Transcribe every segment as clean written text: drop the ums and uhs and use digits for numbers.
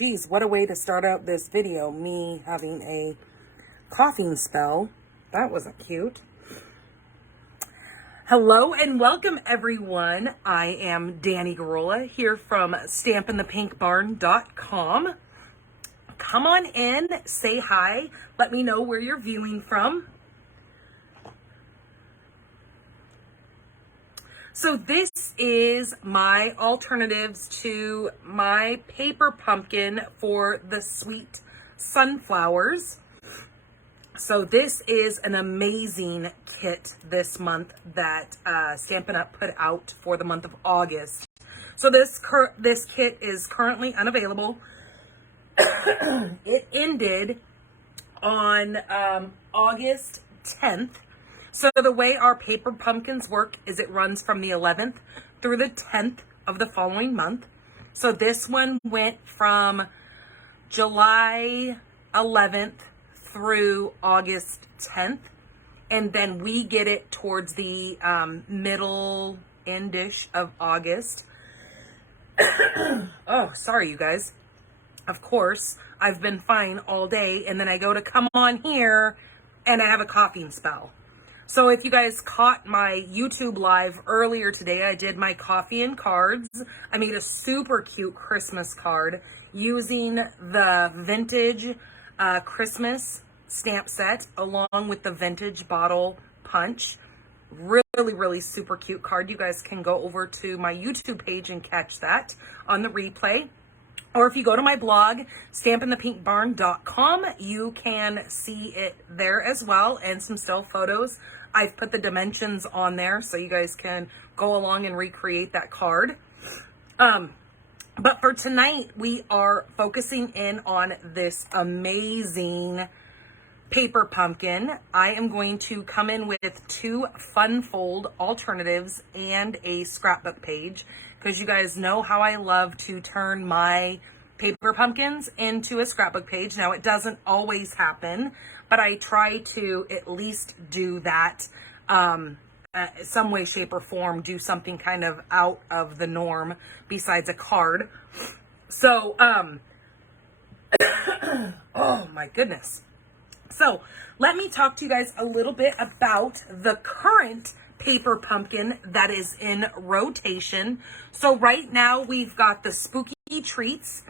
Geez, what a way to start out this video, me having a coughing spell. That wasn't cute. Hello and welcome everyone. I am Danny Garola here from stampinthepinkbarn.com. Come on in, say hi, let me know where you're viewing from. So this is my alternatives to my paper pumpkin for the sweet sunflowers. So this is an amazing kit this month that Stampin' Up put out for the month of August. So this kit is currently unavailable. It ended on August 10th. So the way our paper pumpkins work is it runs from the 11th through the 10th of the following month. So this one went from July 11th through August 10th. And then we get it towards the middle end-ish of August. Oh, sorry, you guys. Of course, I've been fine all day. And then I go to come on here and I have a coughing spell. So if you guys caught my YouTube live earlier today, I did my coffee and cards. I made a super cute Christmas card using the vintage Christmas stamp set along with the vintage bottle punch. Really super cute card. You guys can go over to my YouTube page and catch that on the replay. Or if you go to my blog, stampinthepinkbarn.com, you can see it there as well and some still photos. I've put the dimensions on there so you guys can go along and recreate that card. But for tonight, we are focusing in on this amazing paper pumpkin. I am going to come in with 2 fun fold alternatives and a scrapbook page because you guys know how I love to turn my paper pumpkins into a scrapbook page. Now, it doesn't always happen, but I try to at least do that some way, shape, or form, do something kind of out of the norm besides a card. So, oh my goodness. So let me talk to you guys a little bit about the current paper pumpkin that is in rotation. So right now we've got the Spooky Treats.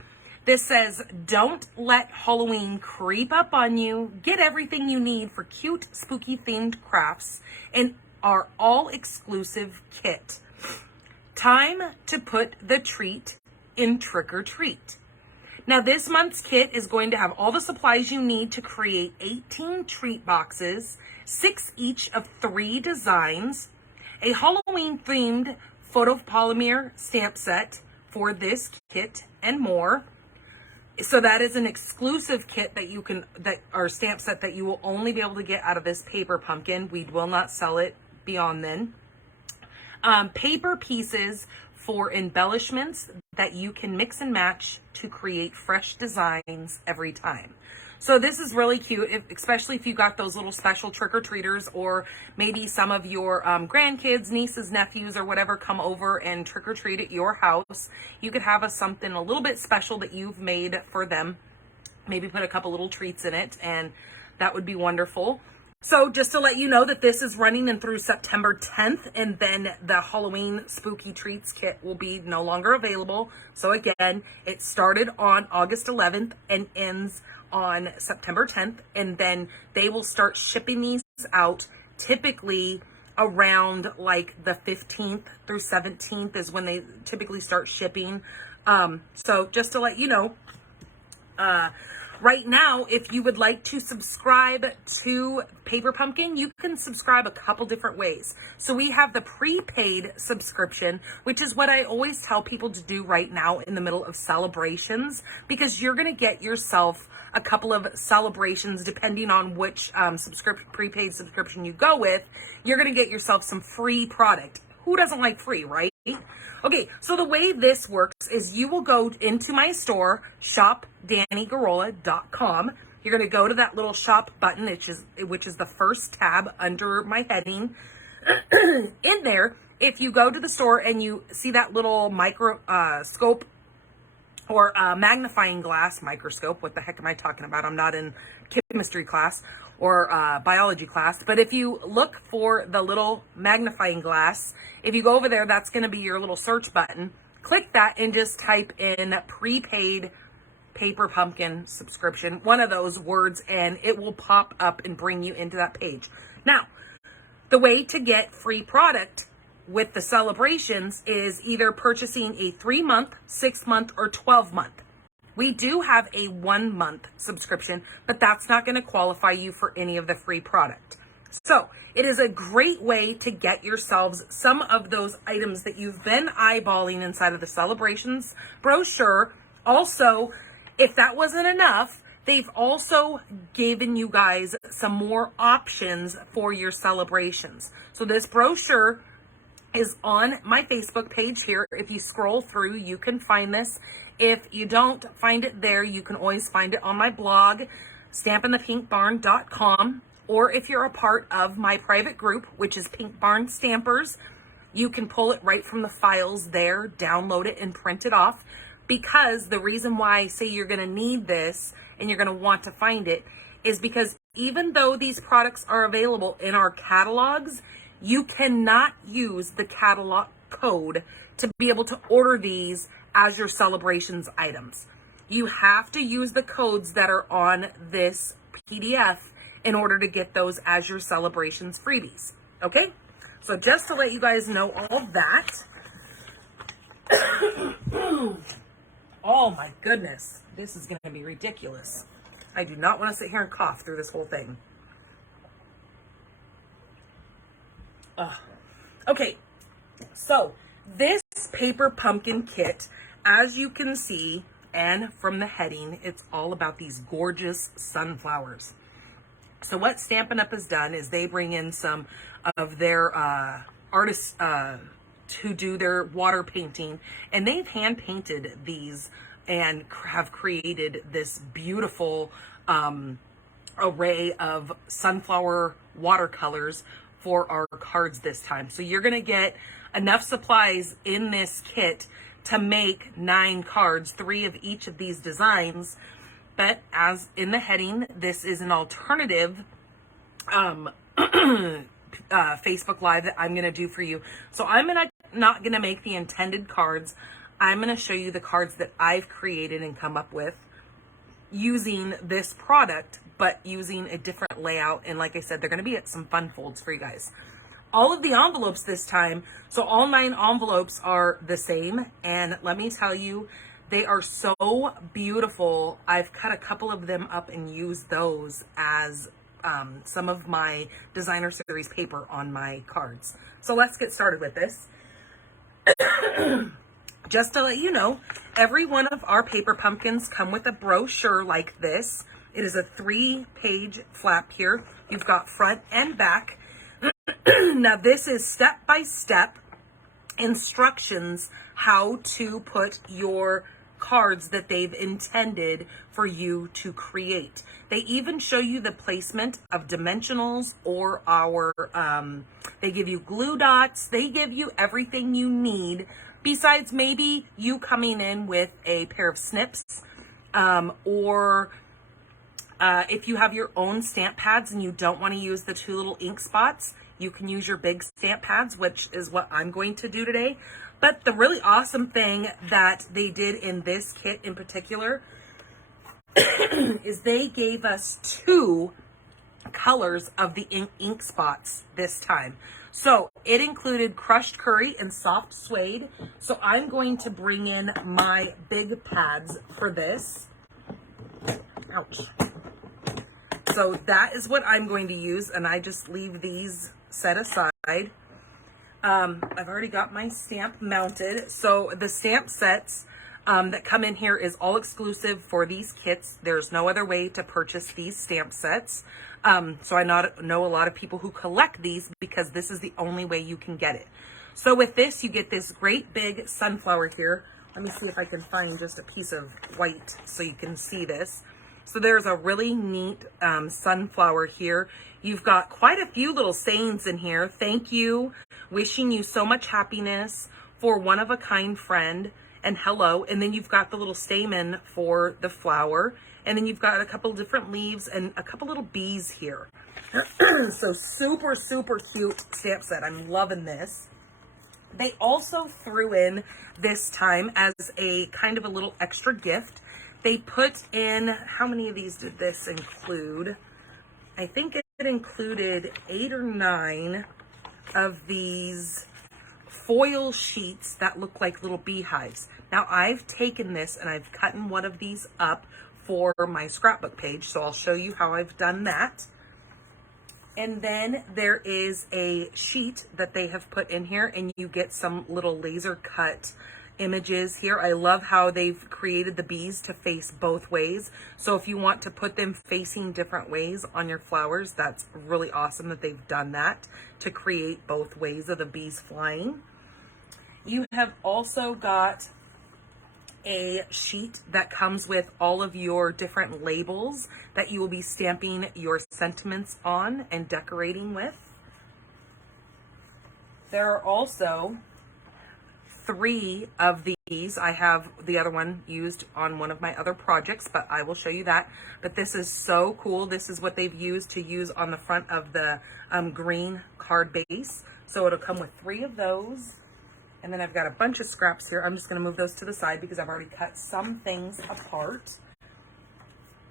This says, don't let Halloween creep up on you. Get everything you need for cute, spooky themed crafts in our all-exclusive kit. Time to put the treat in Trick or Treat. Now this month's kit is going to have all the supplies you need to create 18 treat boxes, 6 each of 3 designs, a Halloween-themed photopolymer stamp set for this kit, and more. So that is an exclusive kit or stamp set that you will only be able to get out of this paper pumpkin. We will not sell it beyond then. Paper pieces for embellishments that you can mix and match to create fresh designs every time. So this is really cute, especially if you got those little special trick-or-treaters, or maybe some of your grandkids, nieces, nephews, or whatever come over and trick-or-treat at your house. You could have something a little bit special that you've made for them. Maybe put a couple little treats in it, and that would be wonderful. So just to let you know that this is running in through September 10th, and then the Halloween Spooky Treats kit will be no longer available. So again, it started on August 11th and ends on September 10th, and then they will start shipping these out typically around like the 15th through 17th is when they typically start shipping. So just to let you know, right now, if you would like to subscribe to Paper Pumpkin, you can subscribe a couple different ways. So we have the prepaid subscription, which is what I always tell people to do right now in the middle of celebrations, because you're going to get yourself a couple of celebrations depending on which prepaid subscription you go with. You're going to get yourself some free product. Who doesn't like free, right? Okay, so the way this works is you will go into my store, shopdannygarola.com. You're going to go to that little shop button, which is the first tab under my heading. In there, if you go to the store and you see that little microscope or a magnifying glass, microscope. What the heck am I talking about? I'm not in chemistry class or biology class. But if you look for the little magnifying glass, if you go over there, that's going to be your little search button. Click that and just type in prepaid paper pumpkin subscription, one of those words, and it will pop up and bring you into that page. Now, the way to get free product with the celebrations is either purchasing a 3-month, 6-month, or 12-month. We do have a 1-month subscription, but that's not going to qualify you for any of the free product. So it is a great way to get yourselves some of those items that you've been eyeballing inside of the celebrations brochure. Also, if that wasn't enough, they've also given you guys some more options for your celebrations. So this brochure is on my Facebook page here. If you scroll through, you can find this. If you don't find it there, you can always find it on my blog, stampinthepinkbarn.com. Or if you're a part of my private group, which is Pink Barn Stampers, you can pull it right from the files there, download it, and print it off. Because the reason why I say you're going to need this and you're going to want to find it is because even though these products are available in our catalogs, you cannot use the catalog code to be able to order these as your celebrations items. You have to use the codes that are on this PDF in order to get those as your celebrations freebies. Okay? So just to let you guys know all that. Oh my goodness. This is going to be ridiculous. I do not want to sit here and cough through this whole thing. Okay, so this paper pumpkin kit, as you can see, and from the heading, it's all about these gorgeous sunflowers. So what Stampin' Up! Has done is they bring in some of their artists to do their water painting, and they've hand painted these and have created this beautiful array of sunflower watercolors for our cards this time. So you're gonna get enough supplies in this kit to make 9 cards, 3 of each of these designs. But as in the heading, this is an alternative Facebook Live that I'm gonna do for you. So I'm not gonna make the intended cards. I'm gonna show you the cards that I've created and come up with using this product, but using a different layout. And like I said, they're going to be at some fun folds for you guys. All of the envelopes this time, so all 9 envelopes are the same. And let me tell you, they are so beautiful. I've cut a couple of them up and used those as some of my designer series paper on my cards. So let's get started with this. Just to let you know, every one of our paper pumpkins come with a brochure like this. It is a 3-page flap here. You've got front and back. Now this is step-by-step instructions how to put your cards that they've intended for you to create. They even show you the placement of dimensionals or our, they give you glue dots. They give you everything you need besides maybe you coming in with a pair of snips, or if you have your own stamp pads and you don't want to use the 2 little ink spots, you can use your big stamp pads, which is what I'm going to do today. But the really awesome thing that they did in this kit in particular is they gave us 2 colors of the ink spots this time. So it included crushed curry and soft suede. So I'm going to bring in my big pads for this. Ouch. So that is what I'm going to use, and I just leave these set aside. I've already got my stamp mounted. So the stamp sets that come in here is all exclusive for these kits. There's no other way to purchase these stamp sets. So I know a lot of people who collect these because this is the only way you can get it. So with this, you get this great big sunflower here. Let me see if I can find just a piece of white so you can see this. So there's a really neat sunflower here. You've got quite a few little sayings in here. Thank you. Wishing you so much happiness. For one of a kind friend. and hello. And then you've got the little stamen for the flower. And then you've got a couple different leaves and a couple little bees here. So super, super cute stamp set. I'm loving this. They also threw in this time as a kind of a little extra gift. They put in, how many of these did this include? I think it included 8 or 9 of these foil sheets that look like little beehives. Now I've taken this and I've cut one of these up for my scrapbook page, so I'll show you how I've done that. And then there is a sheet that they have put in here, and you get some little laser cut images here. I love how they've created the bees to face both ways. So if you want to put them facing different ways on your flowers, that's really awesome that they've done that to create both ways of the bees flying. You have also got a sheet that comes with all of your different labels that you will be stamping your sentiments on and decorating with. There are also 3 of these. I have the other one used on one of my other projects, but I will show you that. But this is so cool. This is what they've used to use on the front of the green card base. So it'll come with 3 of those. And then I've got a bunch of scraps here. I'm just going to move those to the side because I've already cut some things apart.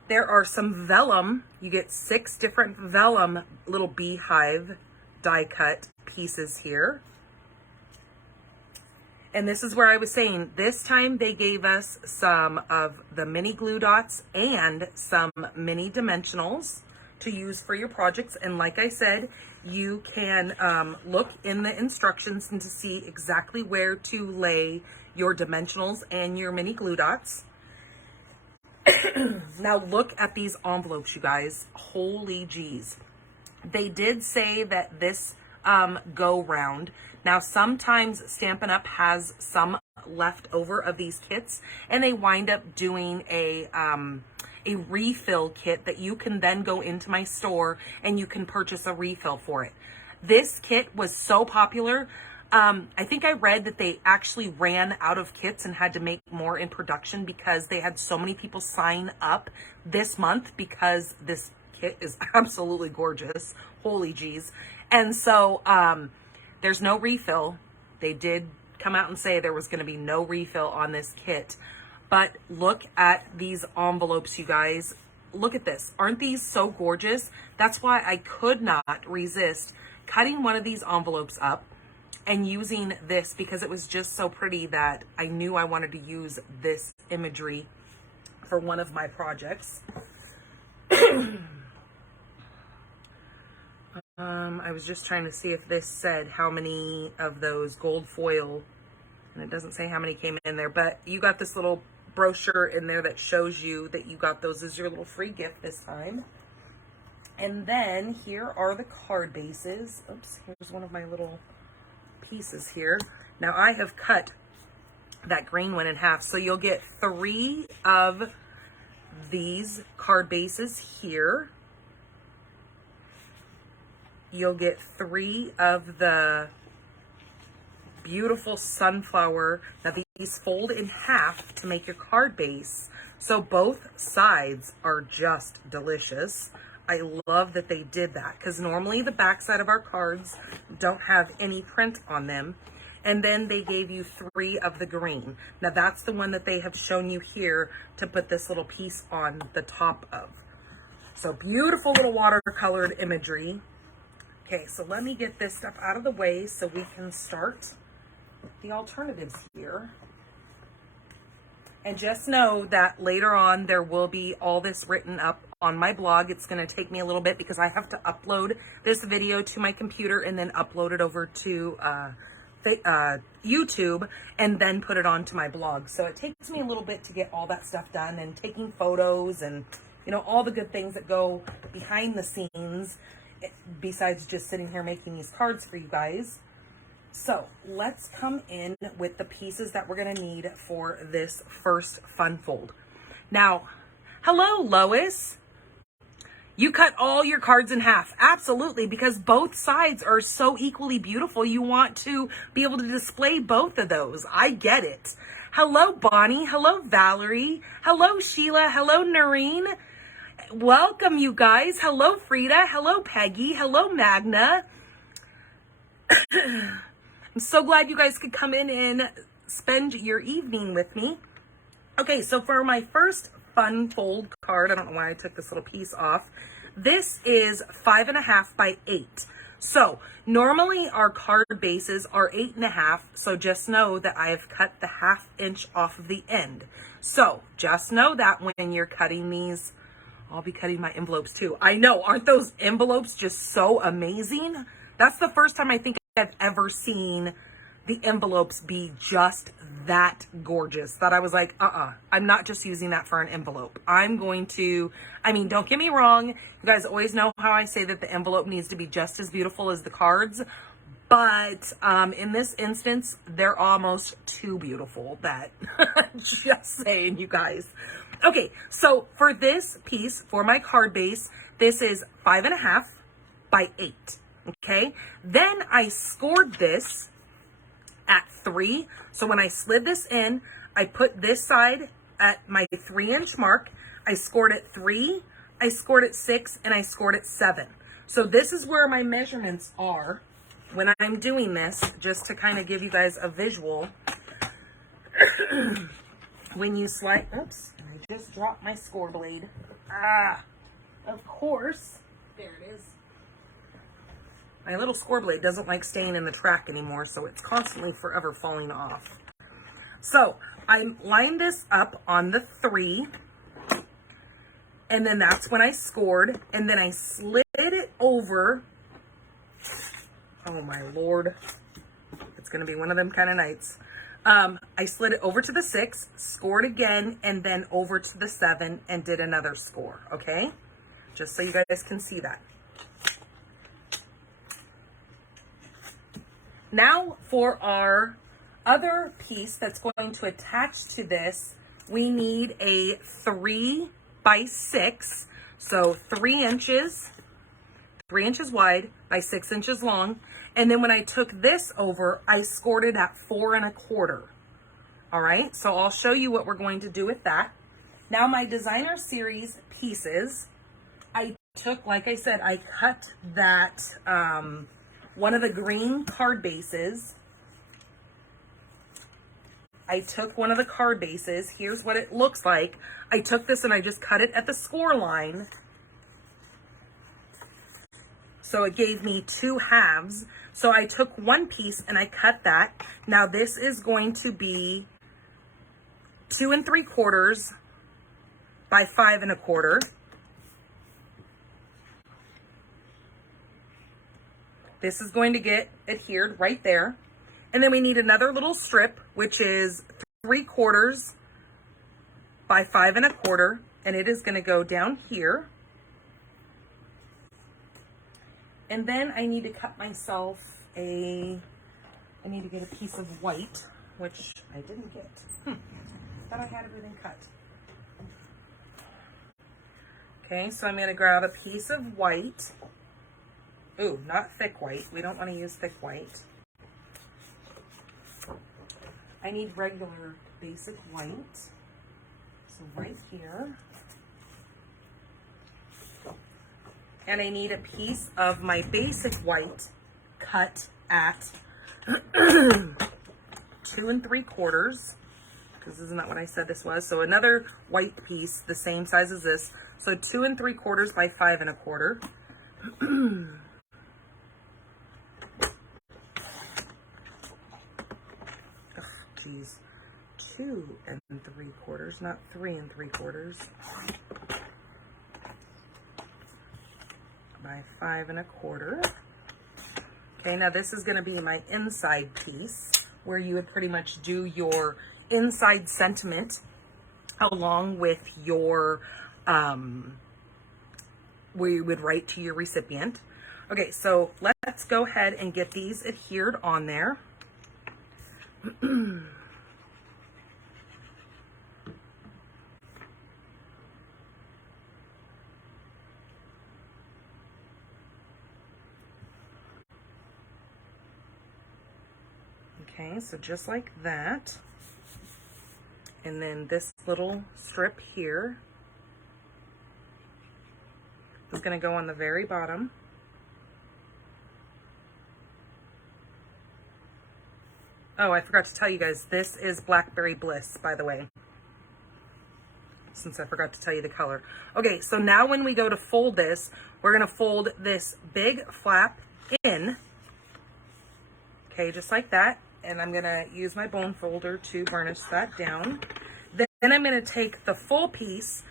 There are some vellum. You get 6 different vellum little beehive die cut pieces here. And this is where I was saying, this time they gave us some of the mini glue dots and some mini dimensionals to use for your projects. And like I said, you can look in the instructions and to see exactly where to lay your dimensionals and your mini glue dots. Now look at these envelopes, you guys. Holy geez. They did say that this go round. Now sometimes Stampin' Up has some left over of these kits, and they wind up doing a refill kit that you can then go into my store and you can purchase a refill for it. This kit was so popular. I think I read that they actually ran out of kits and had to make more in production because they had so many people sign up this month because this kit is absolutely gorgeous. Holy geez. And so there's no refill. They did come out and say there was going to be no refill on this kit. But look at these envelopes, you guys. Look at this. Aren't these so gorgeous? That's why I could not resist cutting one of these envelopes up and using this, because it was just so pretty that I knew I wanted to use this imagery for one of my projects. I was just trying to see if this said how many of those gold foil, and it doesn't say how many came in there, but you got this little brochure in there that shows you that you got those as your little free gift this time. And then here are the card bases. Oops, here's one of my little pieces here. Now I have cut that green one in half, so you'll get 3 of these card bases here. You'll get 3 of the beautiful sunflower. Now these fold in half to make your card base, so both sides are just delicious. I love that they did that, because normally the back side of our cards don't have any print on them. And then they gave you 3 of the green. Now that's the one that they have shown you here to put this little piece on the top of. So beautiful little watercolored imagery. Okay, so let me get this stuff out of the way so we can start the alternatives here. And just know that later on there will be all this written up on my blog. It's going to take me a little bit because I have to upload this video to my computer and then upload it over to YouTube and then put it onto my blog. So it takes me a little bit to get all that stuff done, and taking photos and, you know, all the good things that go behind the scenes besides just sitting here making these cards for you guys. So let's come in with the pieces that we're going to need for this first fun fold. Now, hello, Lois. You cut all your cards in half. Absolutely, because both sides are so equally beautiful. You want to be able to display both of those. I get it. Hello, Bonnie. Hello, Valerie. Hello, Sheila. Hello, Noreen. Welcome, you guys. Hello, Frida. Hello, Peggy. Hello, Magna. I'm so glad you guys could come in and spend your evening with me. Okay, so for my first fun fold card, I don't know why I took this little piece off. This is 5.5 by 8. So normally our card bases are 8.5. So just know that I've cut the 1/2 inch off of the end. So just know that when you're cutting these, I'll be cutting my envelopes too. I know, aren't those envelopes just so amazing? That's the first time I think I've ever seen the envelopes be just that gorgeous that I was like, I'm not just using that for an envelope. I'm going to, I mean, don't get me wrong. You guys always know how I say that the envelope needs to be just as beautiful as the cards. But in this instance, they're almost too beautiful. That just saying, you guys. Okay, so for this piece, for my card base, this is 5.5 by 8. Okay, then I scored this at 3. So when I slid this in, I put this side at my 3-inch mark. I scored at 3, I scored at 6, and I scored at 7. So this is where my measurements are when I'm doing this, just to kind of give you guys a visual. When you slide, oops, I just dropped my score blade. Of course, there it is. My little score blade doesn't like staying in the track anymore, so it's constantly forever falling off. So I lined this up on the 3, and then that's when I scored, and then I slid it over. Oh my Lord, it's gonna be one of them kind of nights. I slid it over to the 6, scored again, and then over to the 7 and did another score, okay? Just so you guys can see that. Now for our other piece that's going to attach to this, we need a 3 by 6. So 3 inches wide by 6 inches long. And then when I took this over, I scored it at 4 1/4. All right, so I'll show you what we're going to do with that. Now my designer series pieces, I took, like I said, I cut that, one of the green card bases. I took one of the card bases. Here's what it looks like. I took this and I just cut it at the score line. So it gave me 2 halves. So I took one piece and I cut that. Now this is going to be 2 3/4 by 5 1/4. This is going to get adhered right there. And then we need another little strip, which is 3/4 by 5 1/4. And it is going to go down here. And then I need to cut myself I need to get a piece of white, which I didn't get. Thought I had everything cut. Okay, so I'm going to grab a piece of white. Ooh, not thick white. We don't want to use thick white. I need regular basic white. So right here. And I need a piece of my basic white cut at 2 3/4, because isn't that what I said this was? So another white piece, the same size as this. So 2 3/4 by 5 1/4. Geez, 2 3/4, not 3 3/4. By 5 1/4. Okay, now this is going to be my inside piece, where you would pretty much do your inside sentiment along with your, where you would write to your recipient. Okay, so let's go ahead and get these adhered on there. Okay, so just like that. And then this little strip here is going to go on the very bottom. Oh, I forgot to tell you guys, this is Blackberry Bliss, by the way, since I forgot to tell you the color. Okay, so now when we go to fold this, we're going to fold this big flap in. Okay, just like that. And I'm going to use my bone folder to burnish that down. Then I'm going to take the full piece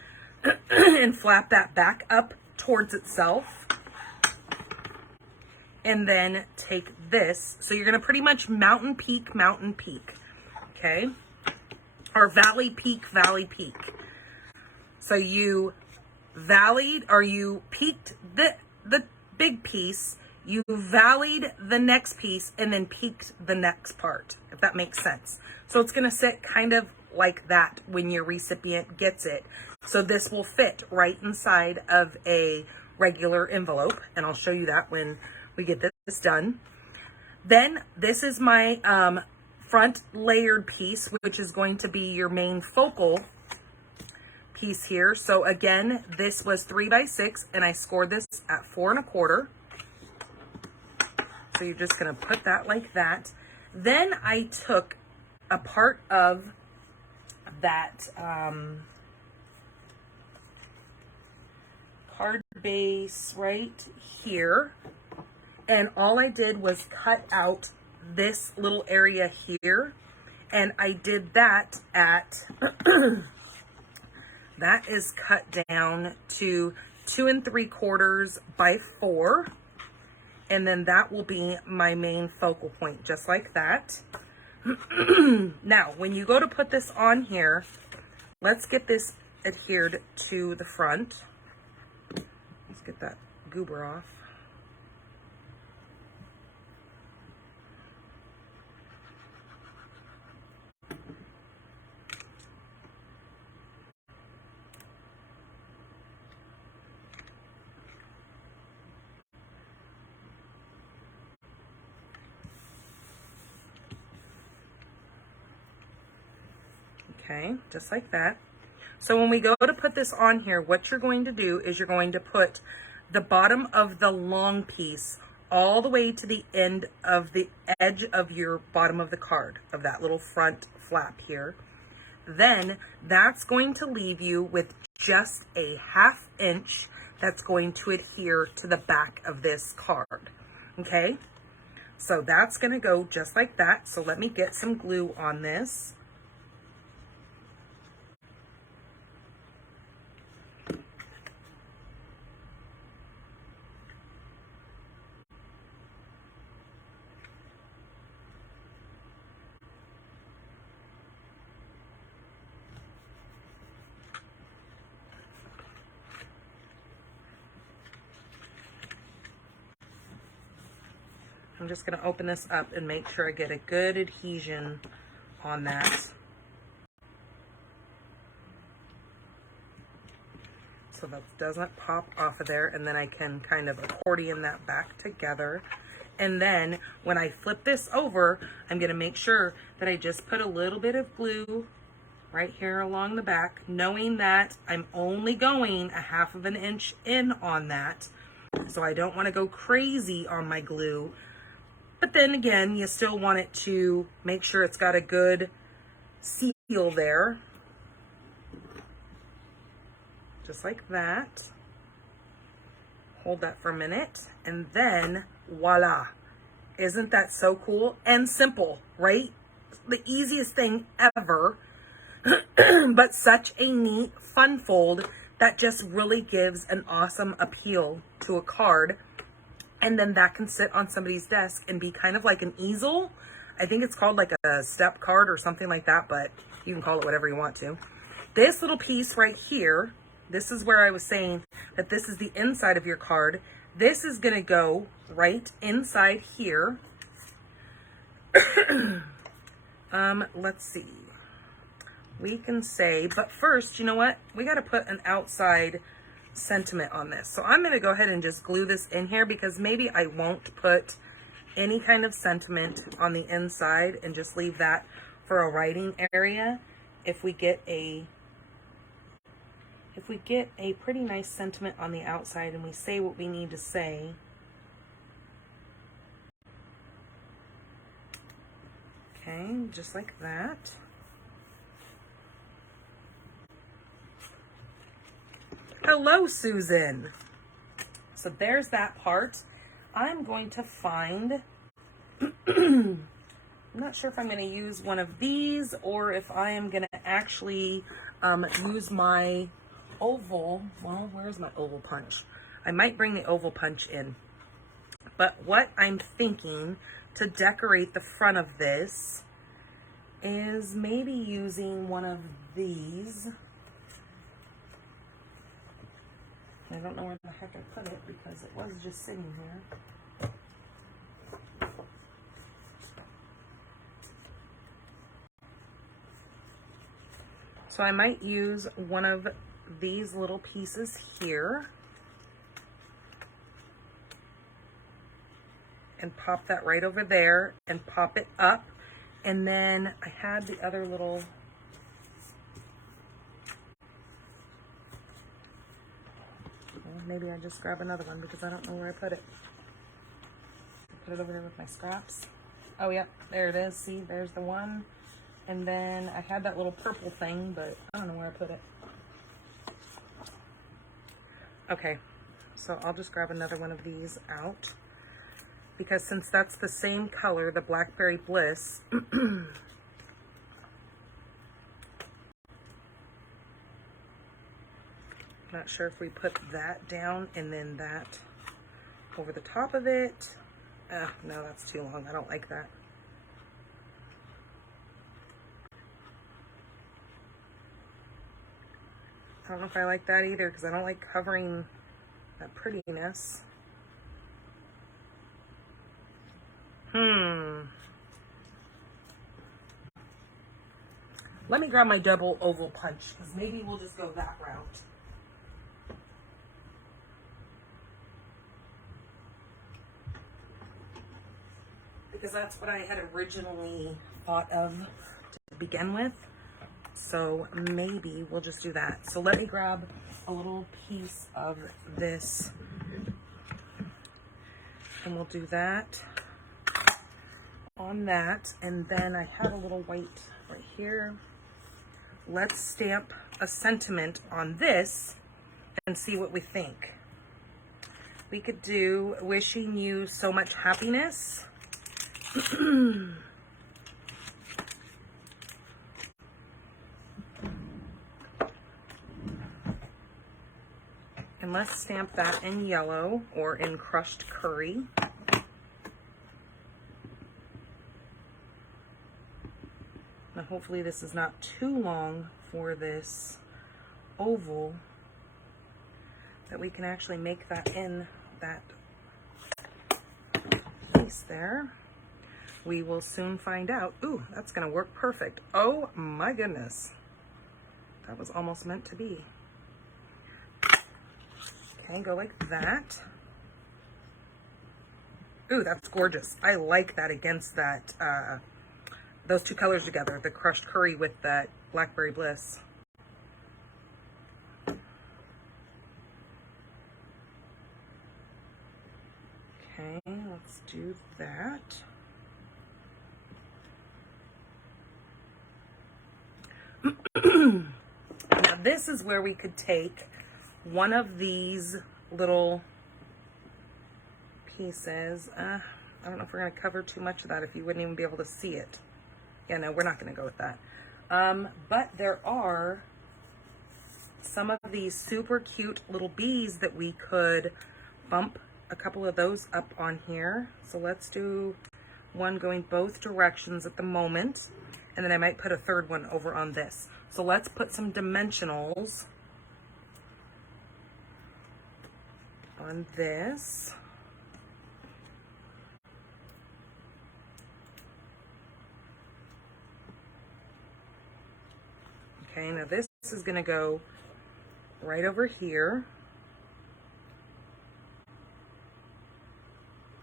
and flap that back up towards itself. And then take this. So you're going to pretty much mountain peak, okay? Or valley peak. So you valleyed, or you peaked the big piece, you valleyed the next piece, and then peaked the next part, if that makes sense. So it's going to sit kind of like that when your recipient gets it. So this will fit right inside of a regular envelope, and I'll show you that when we get this done. Then this is my front layered piece, which is going to be your main focal piece here. So again, this was 3 by 6 and I scored this at 4 1/4. So you're just going to put that like that. Then I took a part of that card base right here, and all I did was cut out this little area here, and I did that at that is cut down to 2 3/4 by 4, and then that will be my main focal point, just like that. Now, when you go to put this on here, let's get this adhered to the front. Let's get that goober off. Okay, just like that. So when we go to put this on here, what you're going to do is you're going to put the bottom of the long piece all the way to the end of the edge of your bottom of the card, of that little front flap here. Then that's going to leave you with just a 1/2 inch that's going to adhere to the back of this card. Okay, so that's going to go just like that. So let me get some glue on this. I'm just going to open this up and make sure I get a good adhesion on that. So that doesn't pop off of there, and then I can kind of accordion that back together. And then when I flip this over, I'm going to make sure that I just put a little bit of glue right here along the back, knowing that I'm only going a 1/2 inch in on that. So I don't want to go crazy on my glue. But then again, you still want it to make sure it's got a good seal there. Just like that. Hold that for a minute. And then, voila. Isn't that so cool and simple, right? The easiest thing ever. But such a neat, fun fold that just really gives an awesome appeal to a card. And then that can sit on somebody's desk and be kind of like an easel. I think it's called like a step card or something like that, but you can call it whatever you want to. This little piece right here, this is where I was saying that this is the inside of your card. This is going to go right inside here. Let's see. We can say, but first, you know what? We got to put an outside sentiment on this. So I'm going to go ahead and just glue this in here, because maybe I won't put any kind of sentiment on the inside and just leave that for a writing area. if we get a pretty nice sentiment on the outside and we say what we need to say, okay, just like that. Hello, Susan. So there's that part. I'm going to find, I'm not sure if I'm going to use one of these or if I am going to actually use my oval. Well, where's my oval punch? I might bring the oval punch in. But what I'm thinking to decorate the front of this is maybe using one of these. I don't know where the heck I put it because it was just sitting here. So I might use one of these little pieces here and pop that right over there and pop it up. And then I had the other little, maybe I just grab another one because I don't know where I put it. Put it over there with my scraps. Oh, yeah, there it is. See, there's the one. And then I had that little purple thing, but I don't know where I put it. Okay, so I'll just grab another one of these out. Because since that's the same color, the Blackberry Bliss, not sure if we put that down and then that over the top of it. No, that's too long. I don't like that. I don't know if I like that either because I don't like covering that prettiness. Let me grab my double oval punch because maybe we'll just go that route. Because that's what I had originally thought of to begin with. So maybe we'll just do that. So let me grab a little piece of this and we'll do that on that. And then I have a little white right here. Let's stamp a sentiment on this and see what we think. We could do wishing you so much happiness. And let's stamp that in yellow or in crushed curry. Now hopefully this is not too long for this oval, that we can actually make that in that piece there. We will soon find out. Ooh, that's gonna work perfect. Oh my goodness. That was almost meant to be. Okay, go like that. Ooh, that's gorgeous. I like that against that, those two colors together, the crushed curry with that Blackberry Bliss. Okay, let's do that. Now this is where we could take one of these little pieces. I don't know if we're going to cover too much of that if you wouldn't even be able to see it. Yeah, no, we're not going to go with that. But there are some of these super cute little bees that we could bump a couple of those up on here. So let's do one going both directions at the moment. And then I might put a third one over on this. So let's put some dimensionals on this. Okay, now this is going to go right over here.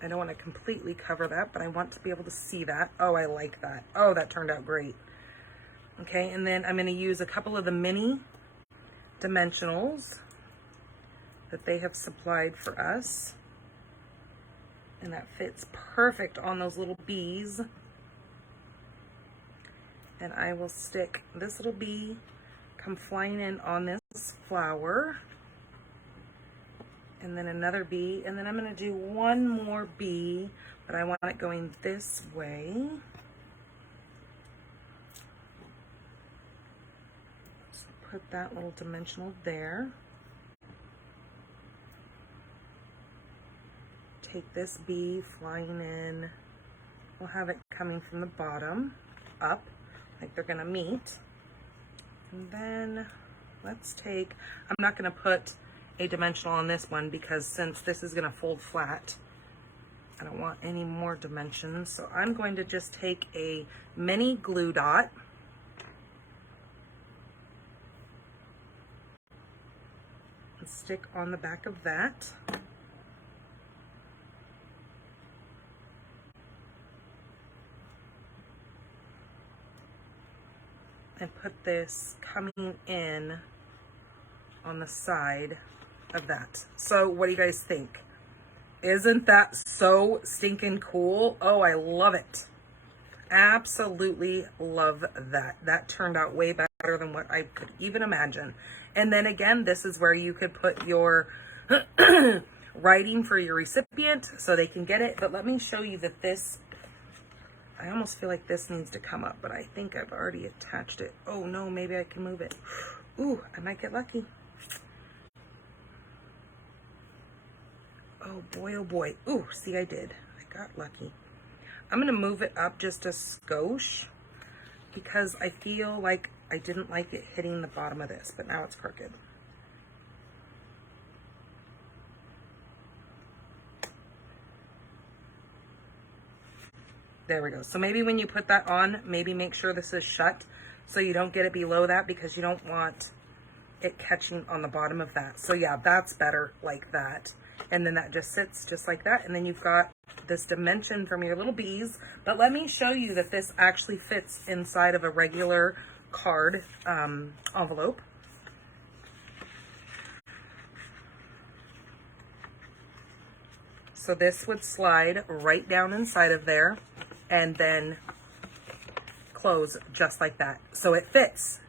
I don't want to completely cover that, but I want to be able to see that. Oh, I like that. Oh, that turned out great. Okay, and then I'm going to use a couple of the mini dimensionals that they have supplied for us. And that fits perfect on those little bees. And I will stick this little bee, come flying in on this flower. And then another bee. And then I'm going to do one more bee, but I want it going this way. So put that little dimensional there. Take this bee flying in. We'll have it coming from the bottom up, like they're gonna meet. And then let's take, I'm not gonna put a dimensional on this one because since this is gonna fold flat, I don't want any more dimensions. So I'm going to just take a mini glue dot. And stick on the back of that. And put this coming in on the side of that. So what do you guys think? Isn't that so stinking cool? Oh, I love it. Absolutely love that. That turned out way better than what I could even imagine. And then again, this is where you could put your writing for your recipient so they can get it. But let me show you that this, I almost feel like this needs to come up, but I think I've already attached it. Oh no, maybe I can move it. Ooh, I might get lucky. Oh boy, oh boy. Ooh, see, I did. I got lucky. I'm gonna move it up just a skosh because I feel like I didn't like it hitting the bottom of this, but now it's crooked. There we go. So maybe when you put that on, maybe make sure this is shut so you don't get it below that because you don't want it catching on the bottom of that. So yeah, that's better like that. And then that just sits just like that. And then you've got this dimension from your little bees. But let me show you that this actually fits inside of a regular card envelope. So this would slide right down inside of there and then close just like that. So it fits.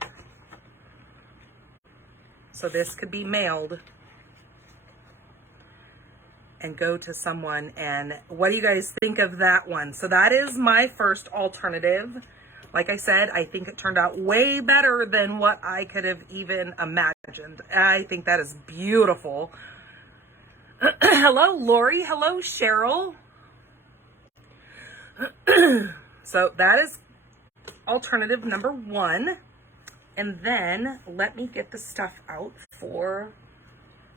So this could be mailed and go to someone. And what do you guys think of that one? So that is my first alternative. Like I said, I think it turned out way better than what I could have even imagined. I think that is beautiful. Hello, Lori. Hello, Cheryl. So that is alternative number one. And then let me get the stuff out for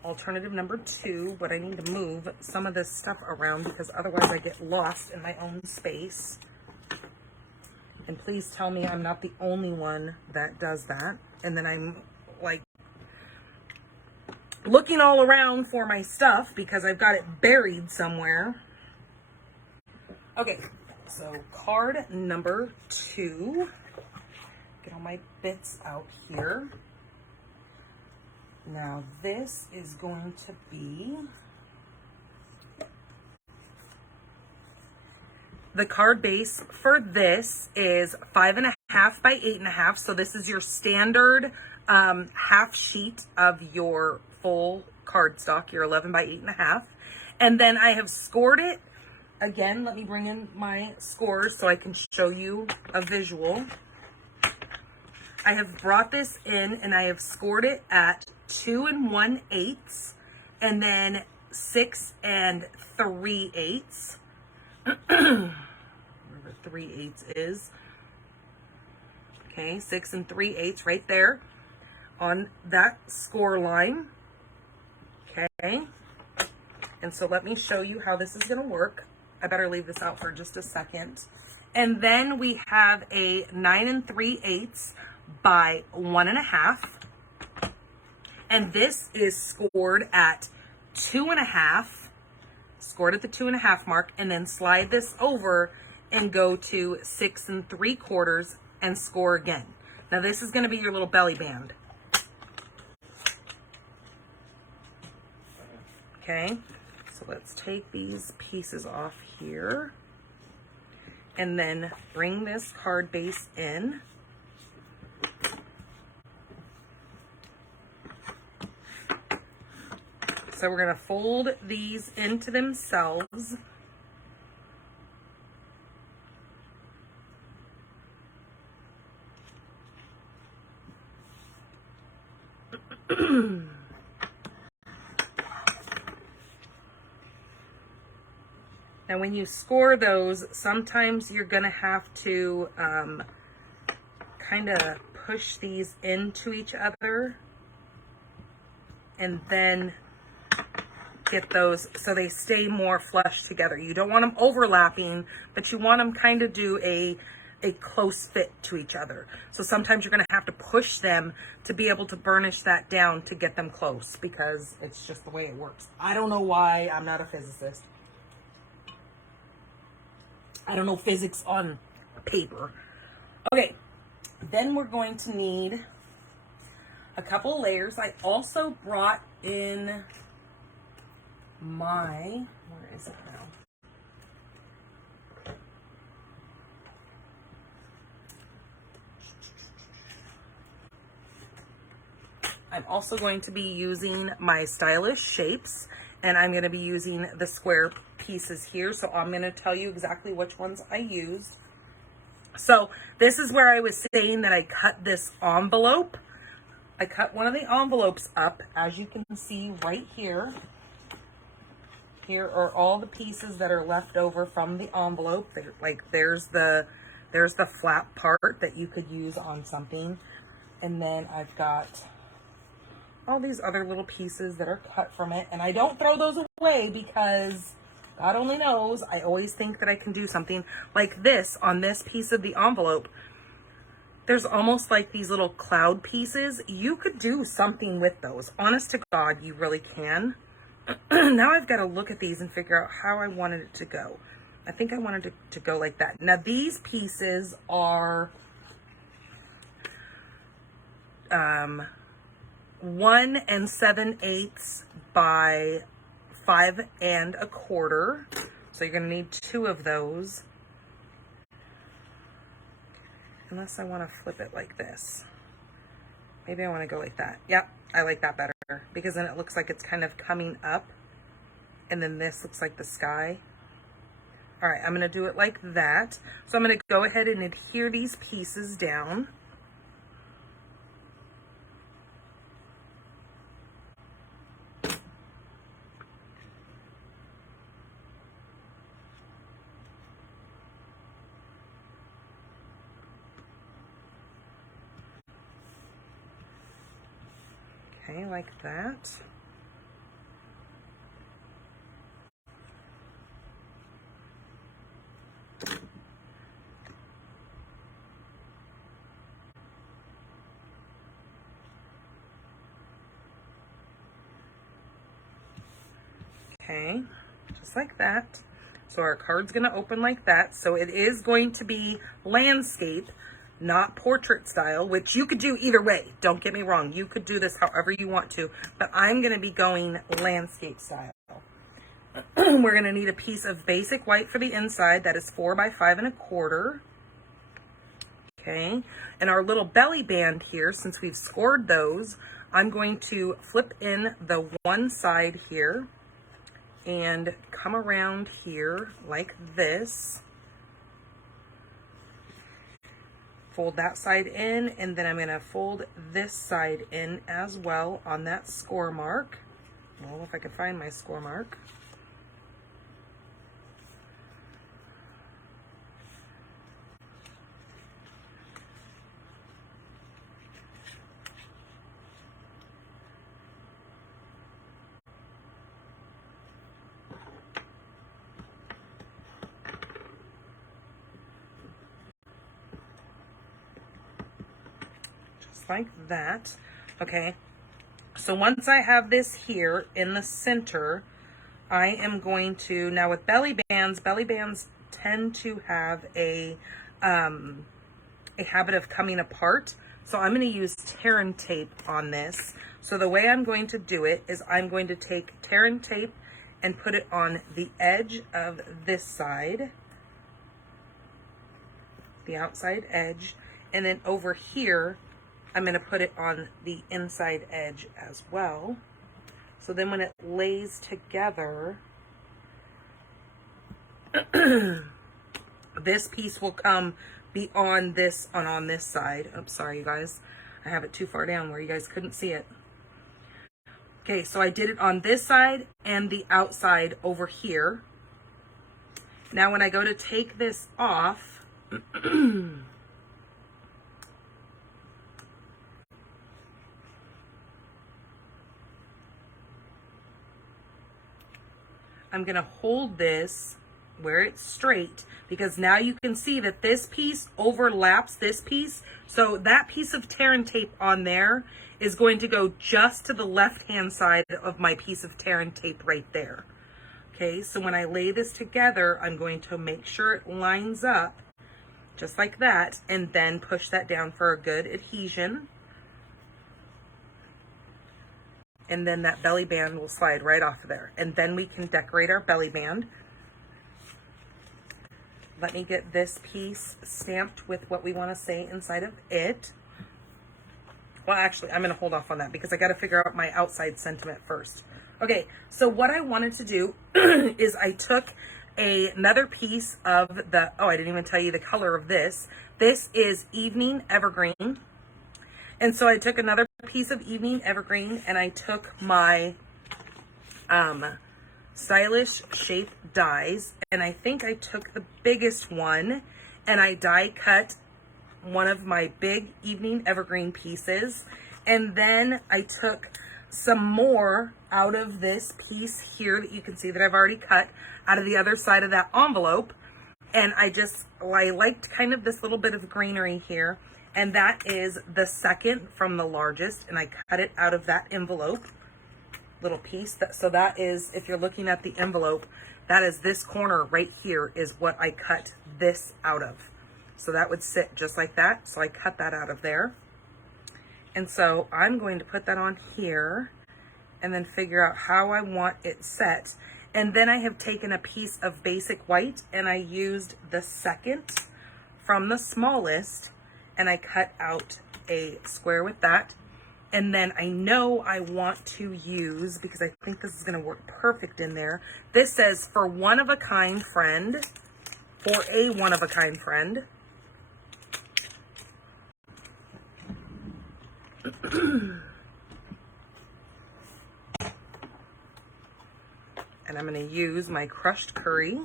alternative number two, but I need to move some of this stuff around because otherwise I get lost in my own space. And please tell me I'm not the only one that does that. And then I'm like looking all around for my stuff because I've got it buried somewhere. Okay, so card number two. Get all my bits out here. Now this is going to be the card base for this is 5.5 by 8.5. So this is your standard half sheet of your full cardstock, your 11 by 8.5. And then I have scored it. Again, let me bring in my scores so I can show you a visual. I have brought this in and I have scored it at 2 1/8 and then 6 3/8. Wherever 3/8 is. Okay, 6 3/8 right there on that score line. Okay, and so let me show you how this is going to work. I better leave this out for just a second. And then we have a 9 3/8 by 1.5. And this is scored at 2.5, scored at the 2.5 mark, and then slide this over and go to 6 3/4 and score again. Now this is going to be your little belly band. Okay, so let's take these pieces off here and then bring this card base in. So we're going to fold these into themselves. Now when you score those, sometimes you're going to have to kind of push these into each other and then get those so they stay more flush together. You don't want them overlapping, but you want them kind of do a close fit to each other. So sometimes you're going to have to push them to be able to burnish that down to get them close, because it's just the way it works. I don't know why. I'm not a physicist. I don't know physics on paper. Okay, then we're going to need a couple layers. I also brought in my, where is it now? I'm also going to be using my stylish shapes, and I'm going to be using the square pieces here. So I'm going to tell you exactly which ones I used. So this is where I was saying that I cut this envelope. I cut one of the envelopes up, as you can see right here. Here are all the pieces that are left over from the envelope. There's the flat part that you could use on something. And then I've got all these other little pieces that are cut from it. And I don't throw those away because God only knows, I always think that I can do something like this on this piece of the envelope. There's almost like these little cloud pieces. You could do something with those. Honest to God, you really can. Now I've got to look at these and figure out how I wanted it to go. I think I wanted it to go like that. Now these pieces are 1 7/8 by 5 1/4. So you're going to need 2 of those. Unless I want to flip it like this. Maybe I want to go like that. Yep, I like that better, because then it looks like it's kind of coming up, and then this looks like the sky. All right, I'm going to do it like that. So I'm going to go ahead and adhere these pieces down. Okay, like that. Okay, just like that. So our card's going to open like that. So it is going to be landscape, not portrait style, which you could do either way. Don't get me wrong. You could do this however you want to, but I'm going to be going landscape style. We're going to need a piece of basic white for the inside. That is 4 by 5 1/4. Okay. And our little belly band here, since we've scored those, I'm going to flip in the one side here and come around here like this. Fold that side in, and then I'm going to fold this side in as well on that score mark. Well, if I can find my score mark. Like that. Okay, so once I have this here in the center, I am going to, now with belly bands tend to have a habit of coming apart. So I'm going to use tear and tape on this. So the way I'm going to do it is I'm going to take tear and tape and put it on the edge of this side, the outside edge, and then over here I'm going to put it on the inside edge as well. So then when it lays together, this piece will come beyond this on this side. I'm sorry, you guys. I have it too far down where you guys couldn't see it. Okay, so I did it on this side and the outside over here. Now when I go to take this off, I'm going to hold this where it's straight, because now you can see that this piece overlaps this piece. So that piece of tear and tape on there is going to go just to the left-hand side of my piece of tear and tape right there. Okay, so when I lay this together, I'm going to make sure it lines up just like that, and then push that down for a good adhesion. And then that belly band will slide right off of there. And then we can decorate our belly band. Let me get this piece stamped with what we want to say inside of it. Well, actually, I'm going to hold off on that because I got to figure out my outside sentiment first. Okay, so what I wanted to do is I took another piece of the, oh, I didn't even tell you the color of this. This is Evening Evergreen. And so I took another piece of Evening Evergreen and I took my Stylish Shape dies, and I think I took the biggest one and I die cut one of my big Evening Evergreen pieces, and then I took some more out of this piece here that you can see that I've already cut out of the other side of that envelope, and I liked kind of this little bit of greenery here, and that is the second from the largest, and I cut it out of that envelope little piece. So that is, if you're looking at the envelope, that is this corner right here is what I cut this out of. So that would sit just like that. So I cut that out of there. And so I'm going to put that on here and then figure out how I want it set. And then I have taken a piece of basic white and I used the second from the smallest and I cut out a square with that. And then I know I want to use, because I think this is going to work perfect in there. This says for one-of-a-kind friend, for a one-of-a-kind friend. And I'm going to use my crushed curry.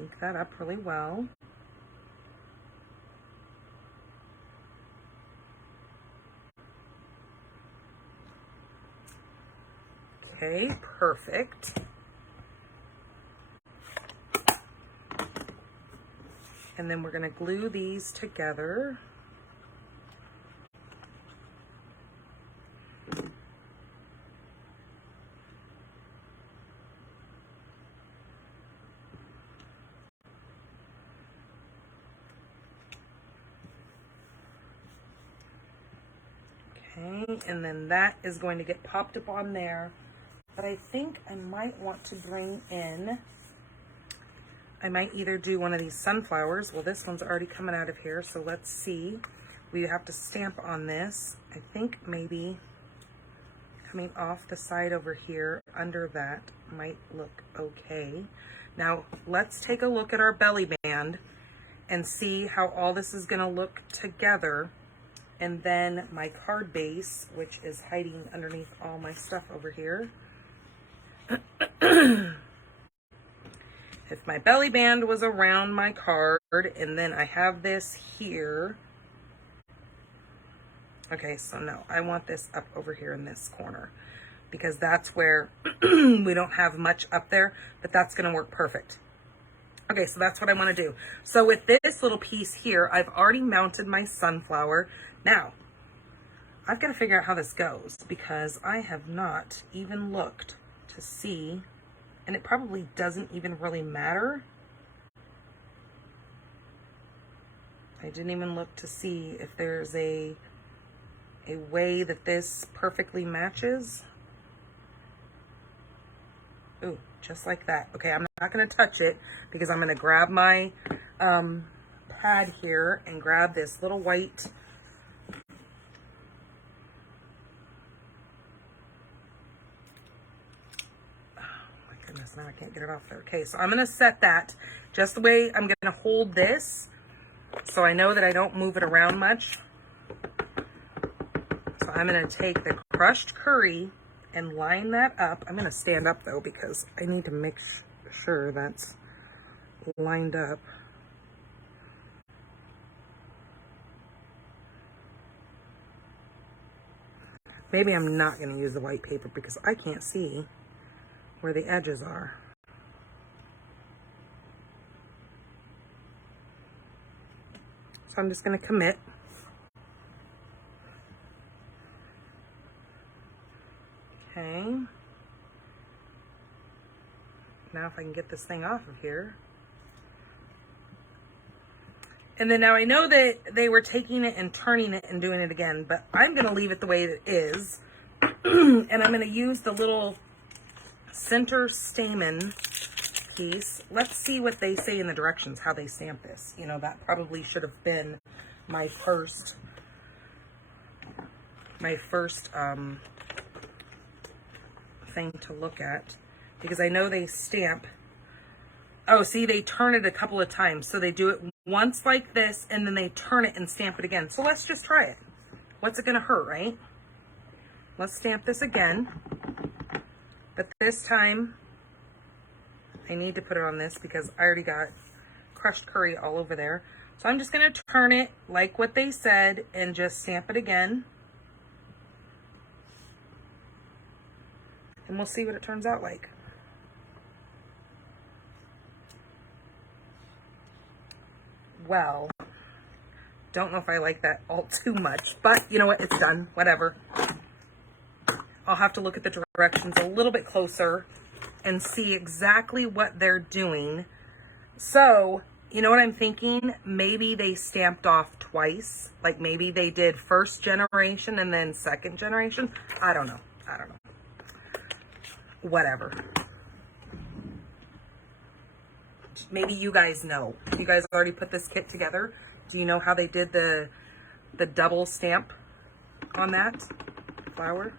Ink that up really well. Okay, perfect. And then we're going to glue these together. Okay, and then that is going to get popped up on there. But I think I might want to bring in, I might either do one of these sunflowers. Well, this one's already coming out of here, so let's see. We have to stamp on this. I think maybe coming off the side over here under that might look okay. Now, let's take a look at our belly band and see how all this is going to look together. And then my card base, which is hiding underneath all my stuff over here. If my belly band was around my card, and then I have this here. Okay, so no, I want this up over here in this corner because that's where we don't have much up there, but that's going to work perfect. Okay, so that's what I want to do. So with this little piece here, I've already mounted my sunflower. Now, I've got to figure out how this goes because I have not even looked to see and it probably doesn't even really matter. I didn't even look to see if there's a way that this perfectly matches. Ooh, just like that. Okay, I'm not going to touch it because I'm going to grab my pad here and grab this little white now I can't get it off there. Okay, so I'm going to set that just the way I'm going to hold this so I know that I don't move it around much. So I'm going to take the crushed curry and line that up. I'm going to stand up though because I need to make sure that's lined up. Maybe I'm not going to use the white paper because I can't see where the edges are. So I'm just going to commit. Okay. Now if I can get this thing off of here. And then now I know that they were taking it and turning it and doing it again, but I'm going to leave it the way it is. And I'm going to use the little center stamen piece. Let's see what they say in the directions, how they stamp this. You know, that probably should have been my first thing to look at, because I know they stamp. Oh, see, they turn it a couple of times. So they do it once like this, and then they turn it and stamp it again. So let's just try it. What's it going to hurt, right? Let's stamp this again. But this time, I need to put it on this because I already got crushed curry all over there. So I'm just going to turn it like what they said and just stamp it again. And we'll see what it turns out like. Well, don't know if I like that all too much, but you know what? It's done. Whatever. I'll have to look at the directions a little bit closer and see exactly what they're doing. So, you know what I'm thinking? Maybe they stamped off twice. Like maybe they did first generation and then second generation. I don't know. I don't know. Whatever. Maybe you guys know. You guys already put this kit together. Do you know how they did the double stamp on that flower?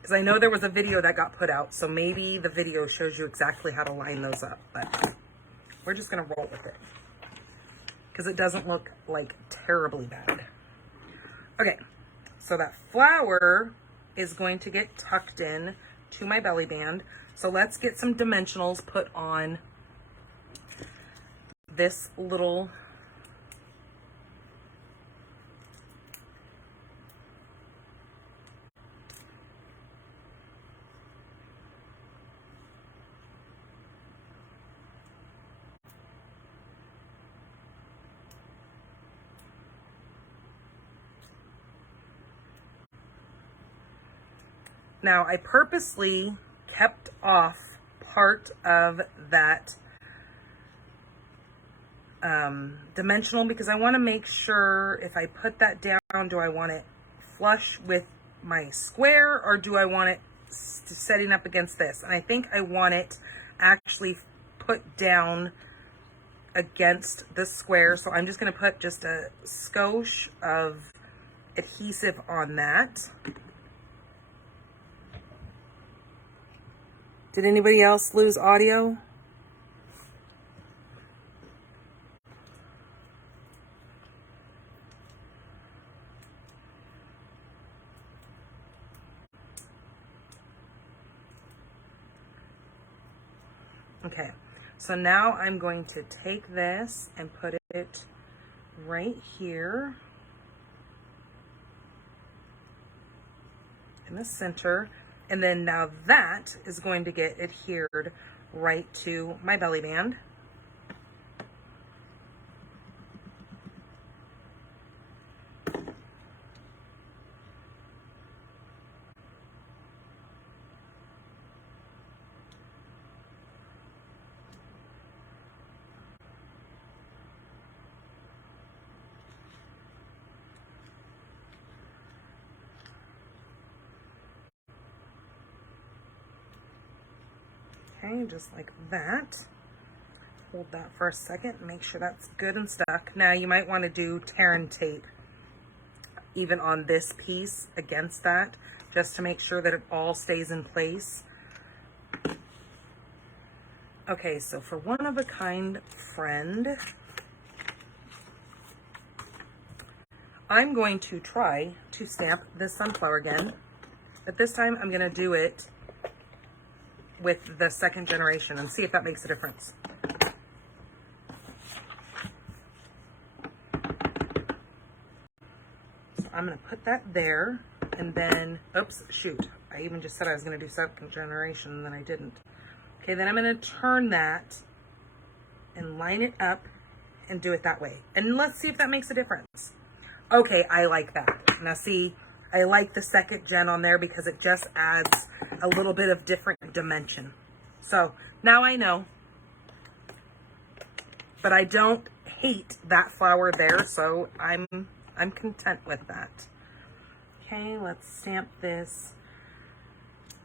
Because I know there was a video that got put out, so maybe the video shows you exactly how to line those up, but we're just going to roll with it because it doesn't look like terribly bad. Okay, so that flower is going to get tucked in to my belly band. So let's get some dimensionals put on this little Now, I purposely kept off part of that dimensional because I want to make sure if I put that down, do I want it flush with my square or do I want it setting up against this? And I think I want it actually put down against the square. So I'm just going to put just a skosh of adhesive on that. Did anybody else lose audio? Okay, so now I'm going to take this and put it right here in the center. And then now that is going to get adhered right to my belly band. Okay, just like that. Hold that for a second, make sure that's good and stuck. Now you might want to do tear and tape even on this piece against that, just to make sure that it all stays in place. Okay, so for One of a Kind Friend, I'm going to try to stamp this sunflower again, but this time I'm going to do it with the second generation and see if that makes a difference. So I'm going to put that there, and then, oops, shoot. I even just said I was going to do second generation, and then I didn't. Okay, then I'm going to turn that and line it up and do it that way. And let's see if that makes a difference. Okay, I like that. Now see, I like the second gen on there because it just adds a little bit of different dimension. So now I know, but I don't hate that flower there, so I'm content with that. Okay, let's stamp this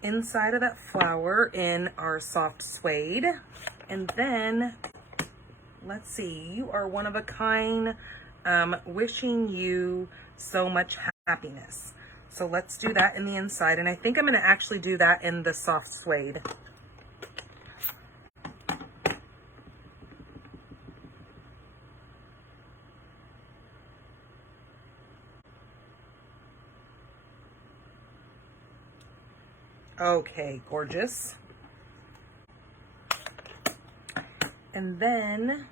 inside of that flower in our soft suede. And then, let's see, You Are One of a Kind, wishing you so much happiness. So let's do that in the inside. And I think I'm going to actually do that in the soft suede. Okay, gorgeous. And then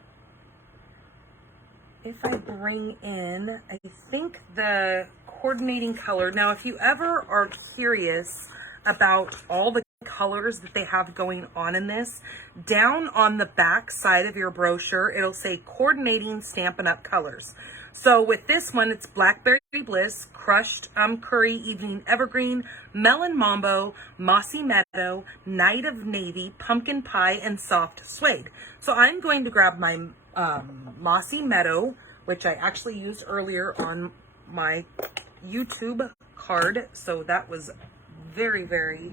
if I bring in, I think the coordinating color. Now, if you ever are curious about all the colors that they have going on in this, down on the back side of your brochure, it'll say coordinating Stampin' Up colors. So with this one, it's Blackberry Bliss, Crushed Curry, Evening Evergreen, Melon Mambo, Mossy Meadow, Night of Navy, Pumpkin Pie, and Soft Suede. So I'm going to grab my Mossy Meadow, which I actually used earlier on my YouTube card. So that was very, very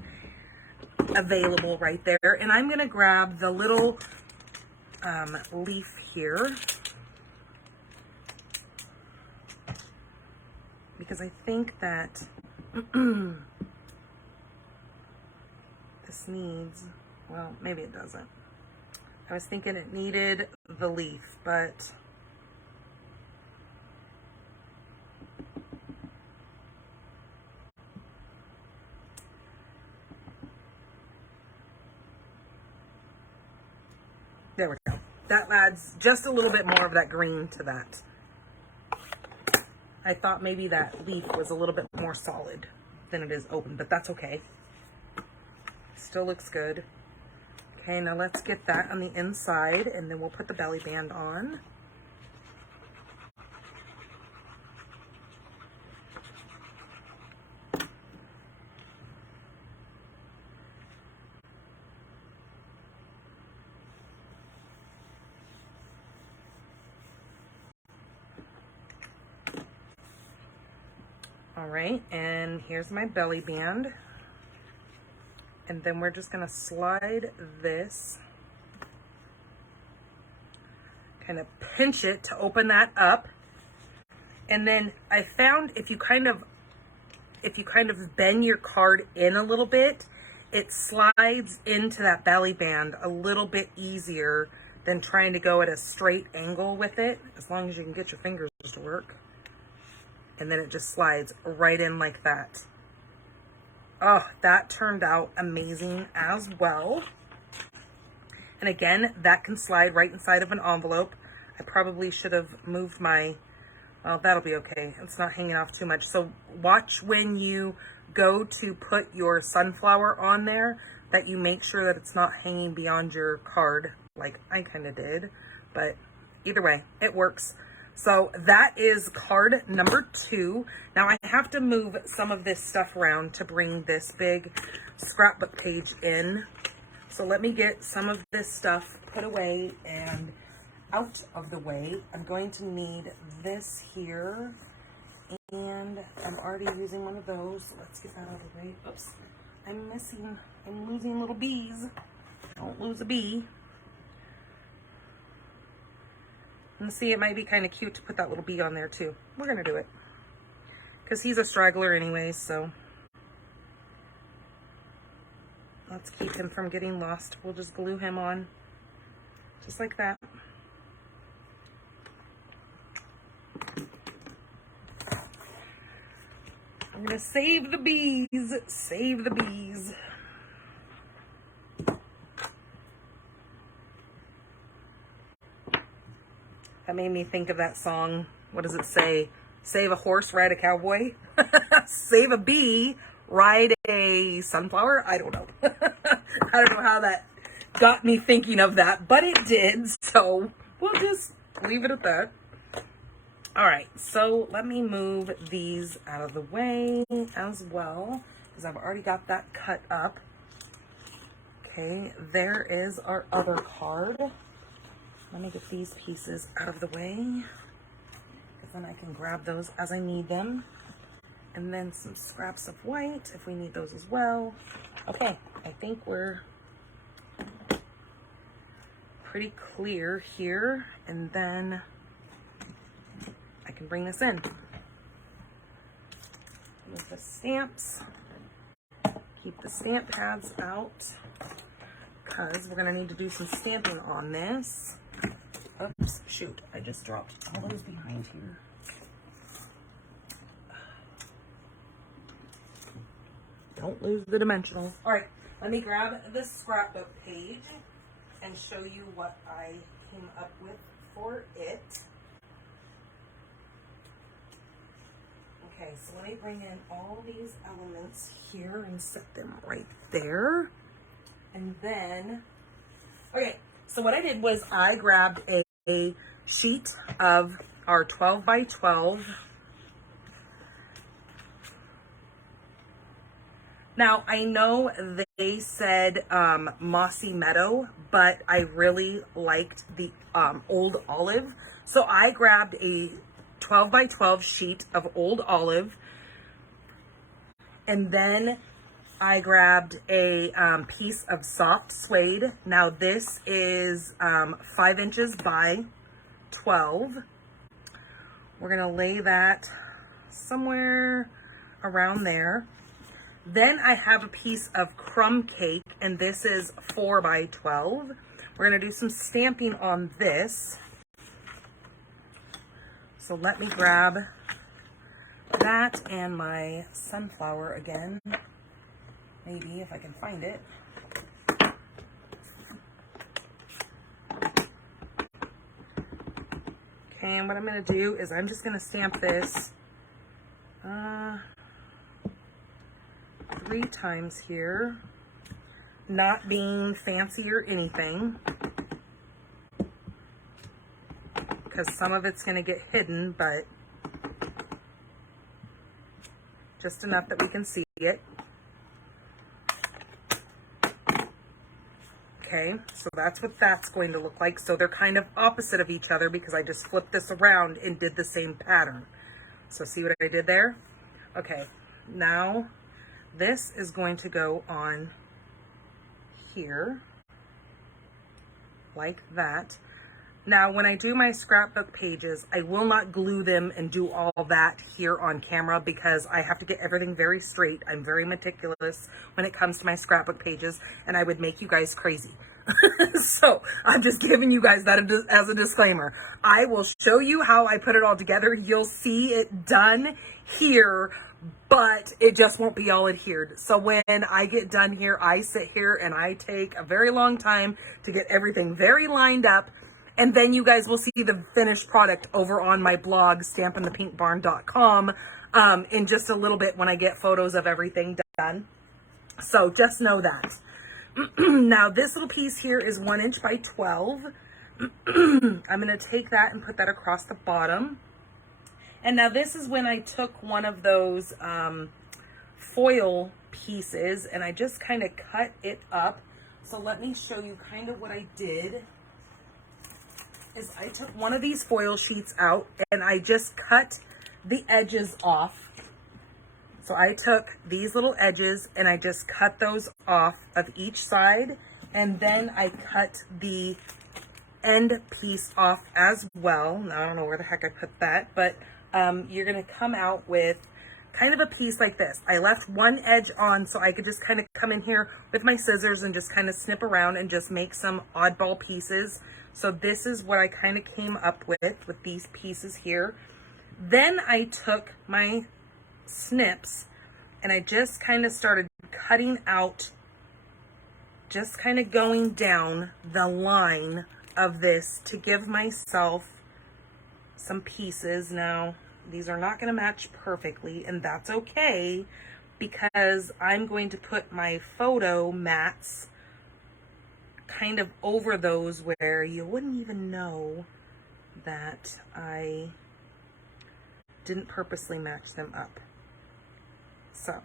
available right there. And I'm going to grab the little leaf here, because I think that this needs, well, maybe it doesn't. I was thinking it needed the leaf, but there we go. That adds just a little bit more of that green to that. I thought maybe that leaf was a little bit more solid than it is open, but that's okay. Still looks good. Okay, now let's get that on the inside, and then we'll put the belly band on. All right, and here's my belly band. And then we're just gonna slide this, kind of pinch it to open that up. And then I found if you kind of bend your card in a little bit, it slides into that belly band a little bit easier than trying to go at a straight angle with it, as long as you can get your fingers to work. And then it just slides right in like that. Oh, that turned out amazing as well. And again, that can slide right inside of an envelope. I probably should have moved my, well, that'll be okay. It's not hanging off too much. So watch when you go to put your sunflower on there, that you make sure that it's not hanging beyond your card like I kind of did. But either way, it works. So that is card number 2. Now I have to move some of this stuff around to bring this big scrapbook page in. So let me get some of this stuff put away and out of the way. I'm going to need this here, and I'm already using one of those. So let's get that out of the way. Oops, I'm losing little bees. Don't lose a bee. And see, it might be kind of cute to put that little bee on there too. We're gonna do it. Because he's a straggler anyways, so. Let's keep him from getting lost. We'll just glue him on. Just like that. I'm gonna save the bees. Save the bees. That made me think of that song. What does it say? Save a horse, ride a cowboy. Save a bee, ride a sunflower. I don't know. I don't know how that got me thinking of that, but it did. So we'll just leave it at that. All right, so let me move these out of the way as well, because I've already got that cut up. Okay, there is our other card. Let me get these pieces out of the way, because then I can grab those as I need them. And then some scraps of white if we need those as well. Okay, I think we're pretty clear here. And then I can bring this in. Move the stamps. Keep the stamp pads out, because we're gonna need to do some stamping on this. Oops, shoot, I just dropped all those behind here. Don't lose the dimensionals. All right, let me grab the scrapbook page and show you what I came up with for it. Okay, so let me bring in all these elements here and set them right there. And then, okay, so what I did was I grabbed a sheet of our 12 by 12. Now, I know they said Mossy Meadow, but I really liked the Old Olive. So I grabbed a 12 by 12 sheet of Old Olive. And then I grabbed a piece of soft suede. Now this is 5 inches by 12. We're gonna lay that somewhere around there. Then I have a piece of crumb cake, and this is 4 by 12. We're gonna do some stamping on this. So let me grab that and my sunflower again. Maybe if I can find it. Okay, and what I'm gonna do is I'm just gonna stamp this 3 times here, not being fancy or anything, because some of it's gonna get hidden, but just enough that we can see it. Okay, so that's what that's going to look like. So they're kind of opposite of each other because I just flipped this around and did the same pattern. So see what I did there? Okay, now this is going to go on here like that. Now, when I do my scrapbook pages, I will not glue them and do all that here on camera because I have to get everything very straight. I'm very meticulous when it comes to my scrapbook pages, and I would make you guys crazy. So I'm just giving you guys that as a disclaimer. I will show you how I put it all together. You'll see it done here, but it just won't be all adhered. So when I get done here, I sit here and I take a very long time to get everything very lined up. And then you guys will see the finished product over on my blog, stampinthepinkbarn.com, in just a little bit when I get photos of everything done. So just know that. Now this little piece here is 1 inch by 12. I'm going to take that and put that across the bottom. And now this is when I took one of those foil pieces and I just kind of cut it up. So let me show you kind of what I did. Is I took one of these foil sheets out and I just cut the edges off. So I took these little edges and I just cut those off of each side, And then I cut the end piece off as well. Now, I don't know where the heck I put that, but you're gonna come out with kind of a piece like this. I left one edge on so I could just kind of come in here with my scissors and just kind of snip around and just make some oddball pieces. So this is what I kind of came up with these pieces here. Then I took my snips and I just kind of started cutting out, just kind of going down the line of this to give myself some pieces. Now, these are not going to match perfectly, and that's okay, because I'm going to put my photo mats kind of over those where you wouldn't even know that I didn't purposely match them up. So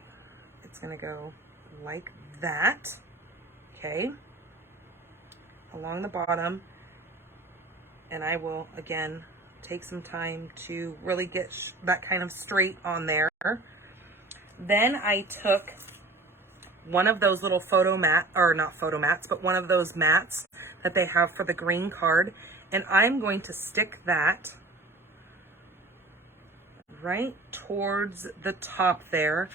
it's going to go like that, okay, along the bottom, and I will again take some time to really get that kind of straight on there. Then I took one of those little photo mat, or not photo mats, but one of those mats that they have for the green card, and I'm going to stick that right towards the top there.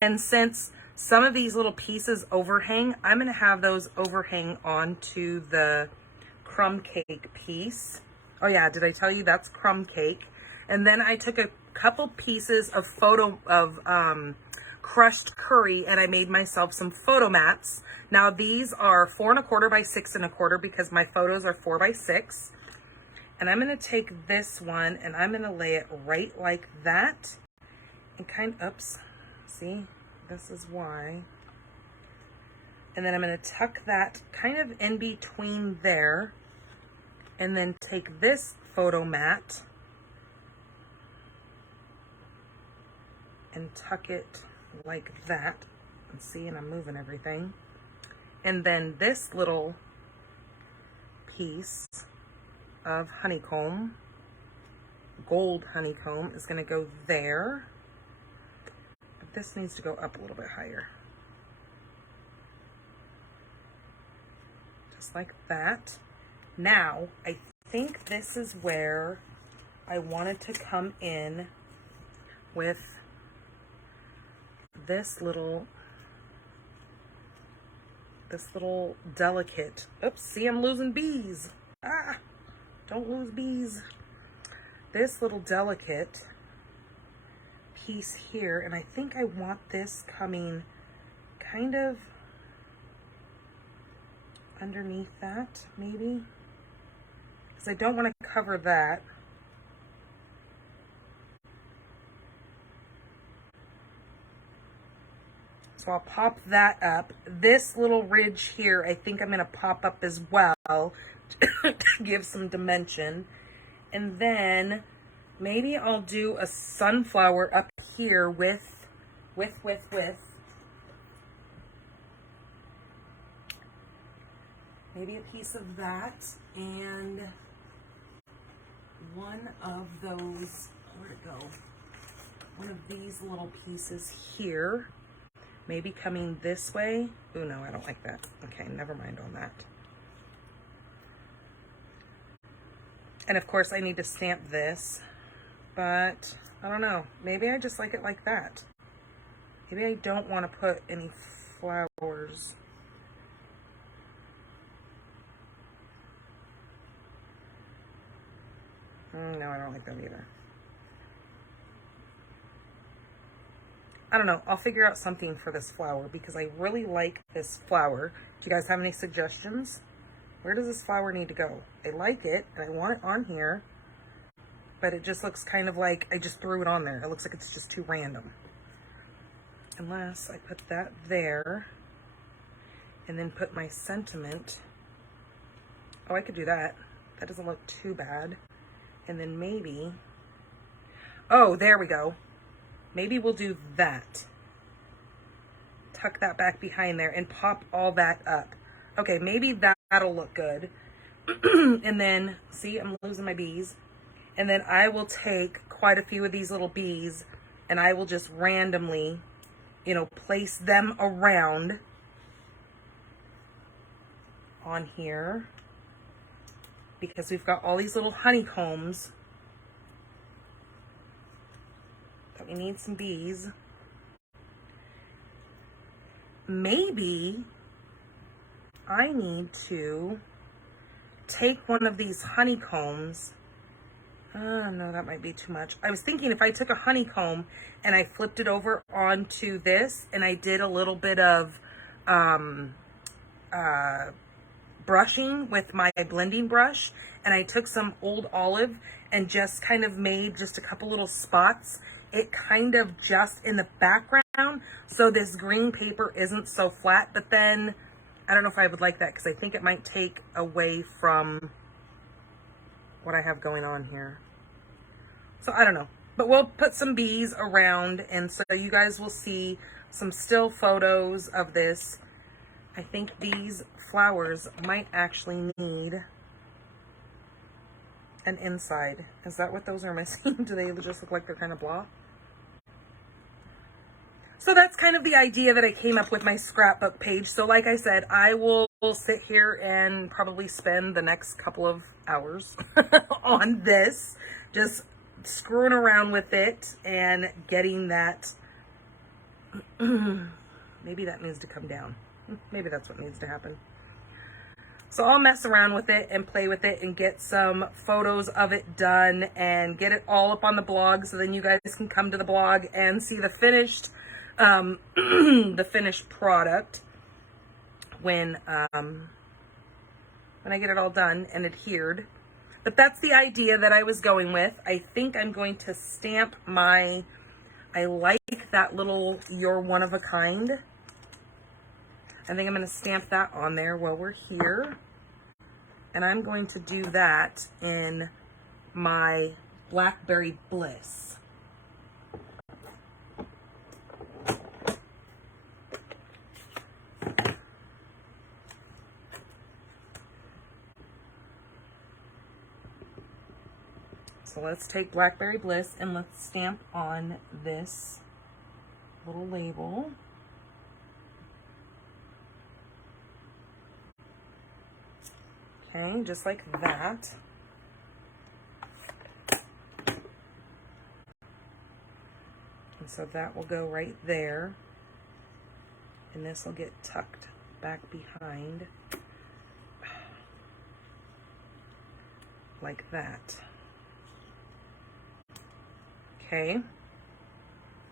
And since some of these little pieces overhang, I'm going to have those overhang onto the crumb cake piece. Oh yeah, did I tell you that's crumb cake? And then I took a couple pieces of crushed curry, and I made myself some photo mats. Now these are 4 1/4 by 6 1/4 because my photos are 4 by 6. And I'm going to take this one and I'm going to lay it right like that. And oops, see, this is why. And then I'm going to tuck that kind of in between there. And then take this photo mat and tuck it like that. And see, and I'm moving everything. And then this little piece of honeycomb, gold honeycomb, is going to go there. But this needs to go up a little bit higher. Just like that. Now, I think this is where I wanted to come in with this little delicate, oops, see, I'm losing bees. Ah, don't lose bees. This little delicate piece here, and I think I want this coming kind of underneath that, maybe. I don't want to cover that. So I'll pop that up. This little ridge here, I think I'm going to pop up as well to give some dimension. And then maybe I'll do a sunflower up here with maybe a piece of that, and one of those, where'd it go? One of these little pieces here, maybe coming this way. Oh no, I don't like that. Okay, never mind on that. And of course I need to stamp this, but I don't know. Maybe I just like it like that. Maybe I don't want to put any flowers. No, I don't like that either. I don't know. I'll figure out something for this flower because I really like this flower. Do you guys have any suggestions? Where does this flower need to go? I like it and I want it on here, but it just looks kind of like I just threw it on there. It looks like it's just too random. Unless I put that there and then put my sentiment. Oh, I could do that. That doesn't look too bad. And then maybe, oh, there we go. Maybe we'll do that. Tuck that back behind there and pop all that up. Okay, maybe that'll look good. And then, see, I'm losing my bees. And then I will take quite a few of these little bees and I will just randomly, you know, place them around on here because we've got all these little honeycombs that we need some bees. Maybe I need to take one of these honeycombs. No, that might be too much. I was thinking if I took a honeycomb and I flipped it over onto this and I did a little bit of brushing with my blending brush, and I took some old olive and just kind of made just a couple little spots, it kind of just in the background, so this green paper isn't so flat. But then I don't know if I would like that because I think it might take away from what I have going on here. So I don't know, but we'll put some bees around, and so you guys will see some still photos of this. I think these flowers might actually need an inside. Is that what those are missing? Do they just look like they're kind of blah? So that's kind of the idea that I came up with my scrapbook page. So like I said, I will sit here and probably spend the next couple of hours on this, just screwing around with it and getting that. Maybe that needs to come down. Maybe that's what needs to happen. So I'll mess around with it and play with it and get some photos of it done and get it all up on the blog, so then you guys can come to the blog and see the finished the finished product when I get it all done and adhered. But that's the idea that I was going with. I think I'm going to stamp my, I like that little "You're One of a Kind." I think I'm going to stamp that on there while we're here. And I'm going to do that in my Blackberry Bliss. So let's take Blackberry Bliss and let's stamp on this little label. Okay, just like that. And so that will go right there. And this will get tucked back behind. Like that. Okay,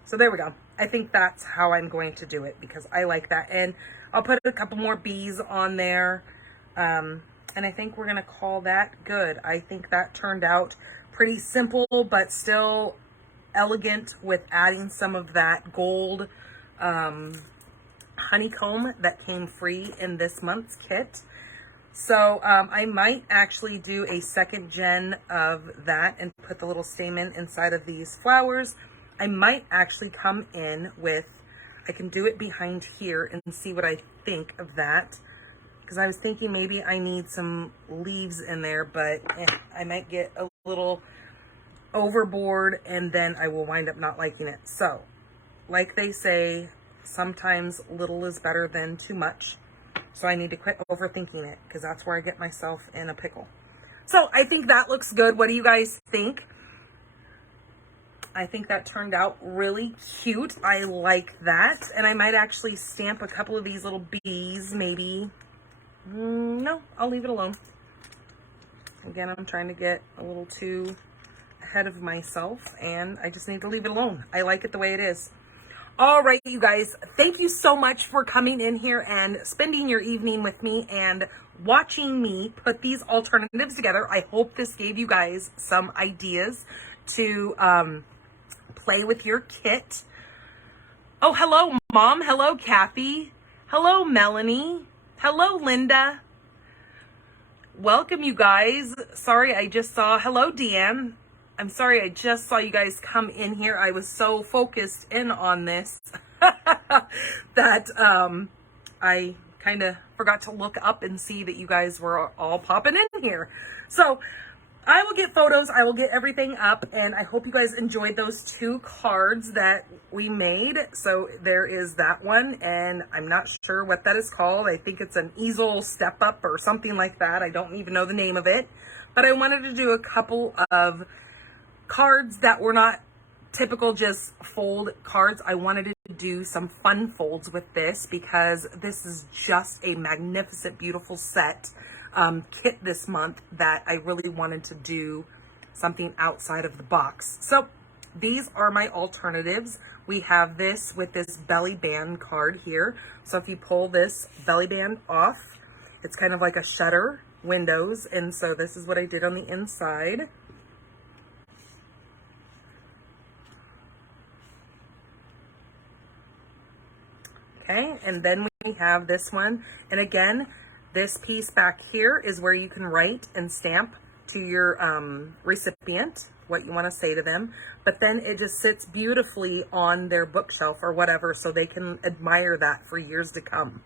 so there we go. I think that's how I'm going to do it because I like that. And I'll put a couple more bees on there. And I think we're going to call that good. I think that turned out pretty simple, but still elegant with adding some of that gold honeycomb that came free in this month's kit. So I might actually do a second gen of that and put the little stamen inside of these flowers. I might actually come in with, I can do it behind here and see what I think of that. Because I was thinking maybe I need some leaves in there, but I might get a little overboard and then I will wind up not liking it. So, like they say, sometimes little is better than too much. So I need to quit overthinking it because that's where I get myself in a pickle. So I think that looks good. What do you guys think? I think that turned out really cute. I like that. And I might actually stamp a couple of these little bees, maybe. No, I'll leave it alone. Again, I'm trying to get a little too ahead of myself and I just need to leave it alone. I like it the way it is. All right, you guys, thank you so much for coming in here and spending your evening with me and watching me put these alternatives together. I hope this gave you guys some ideas to play with your kit. Oh, hello, Mom. Hello, Kathy. Hello, Melanie. Hello, Linda. Welcome, you guys. Sorry, I just saw, hello, Deanne. I'm sorry, I just saw you guys come in here. I was so focused in on this that I kind of forgot to look up and see that you guys were all popping in here. So I will get photos. I will get everything up, and I hope you guys enjoyed those 2 cards that we made. So there is that one, and I'm not sure what that is called. I think it's an easel step up or something like that. I don't even know the name of it, but I wanted to do a couple of cards that were not typical just fold cards. I wanted to do some fun folds with this because this is just a magnificent, beautiful set kit this month that I really wanted to do something outside of the box. So these are my alternatives. We have this with this belly band card here. So if you pull this belly band off, it's kind of like a shutter windows. And so this is what I did on the inside. Okay, and then we have this one. And again, this piece back here is where you can write and stamp to your recipient what you want to say to them. But then it just sits beautifully on their bookshelf or whatever, so they can admire that for years to come.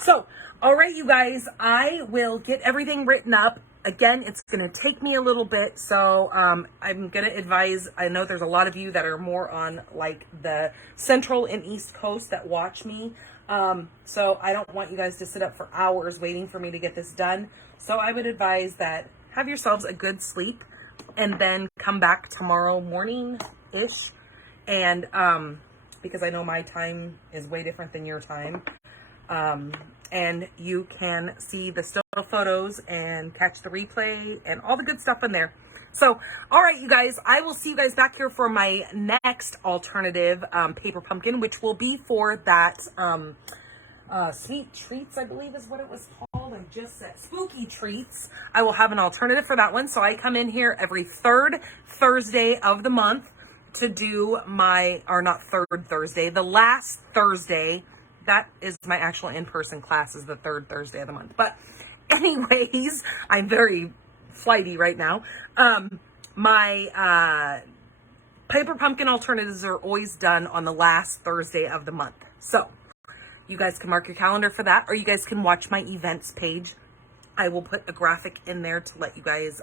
So, all right, you guys, I will get everything written up. Again, it's going to take me a little bit, so I'm going to advise, I know there's a lot of you that are more on like the Central and East Coast that watch me. So I don't want you guys to sit up for hours waiting for me to get this done. So I would advise that have yourselves a good sleep and then come back tomorrow morning-ish. And because I know my time is way different than your time. And you can see the still photos and catch the replay and all the good stuff in there. So, all right, you guys, I will see you guys back here for my next alternative paper pumpkin, which will be for that Sweet Treats, I believe is what it was called. I just said Spooky Treats. I will have an alternative for that one. So I come in here every 3rd Thursday of the month to do my, or not 3rd Thursday, the last Thursday. That is my actual in-person class, is the 3rd Thursday of the month. But anyways, I'm very flighty right now. My paper pumpkin alternatives are always done on the last Thursday of the month. So you guys can mark your calendar for that, or you guys can watch my events page. I will put a graphic in there to let you guys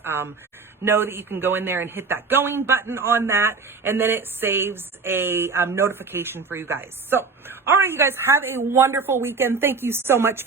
know that you can go in there and hit that going button on that, and then it saves a notification for you guys. So, all right, you guys, have a wonderful weekend. Thank you so much for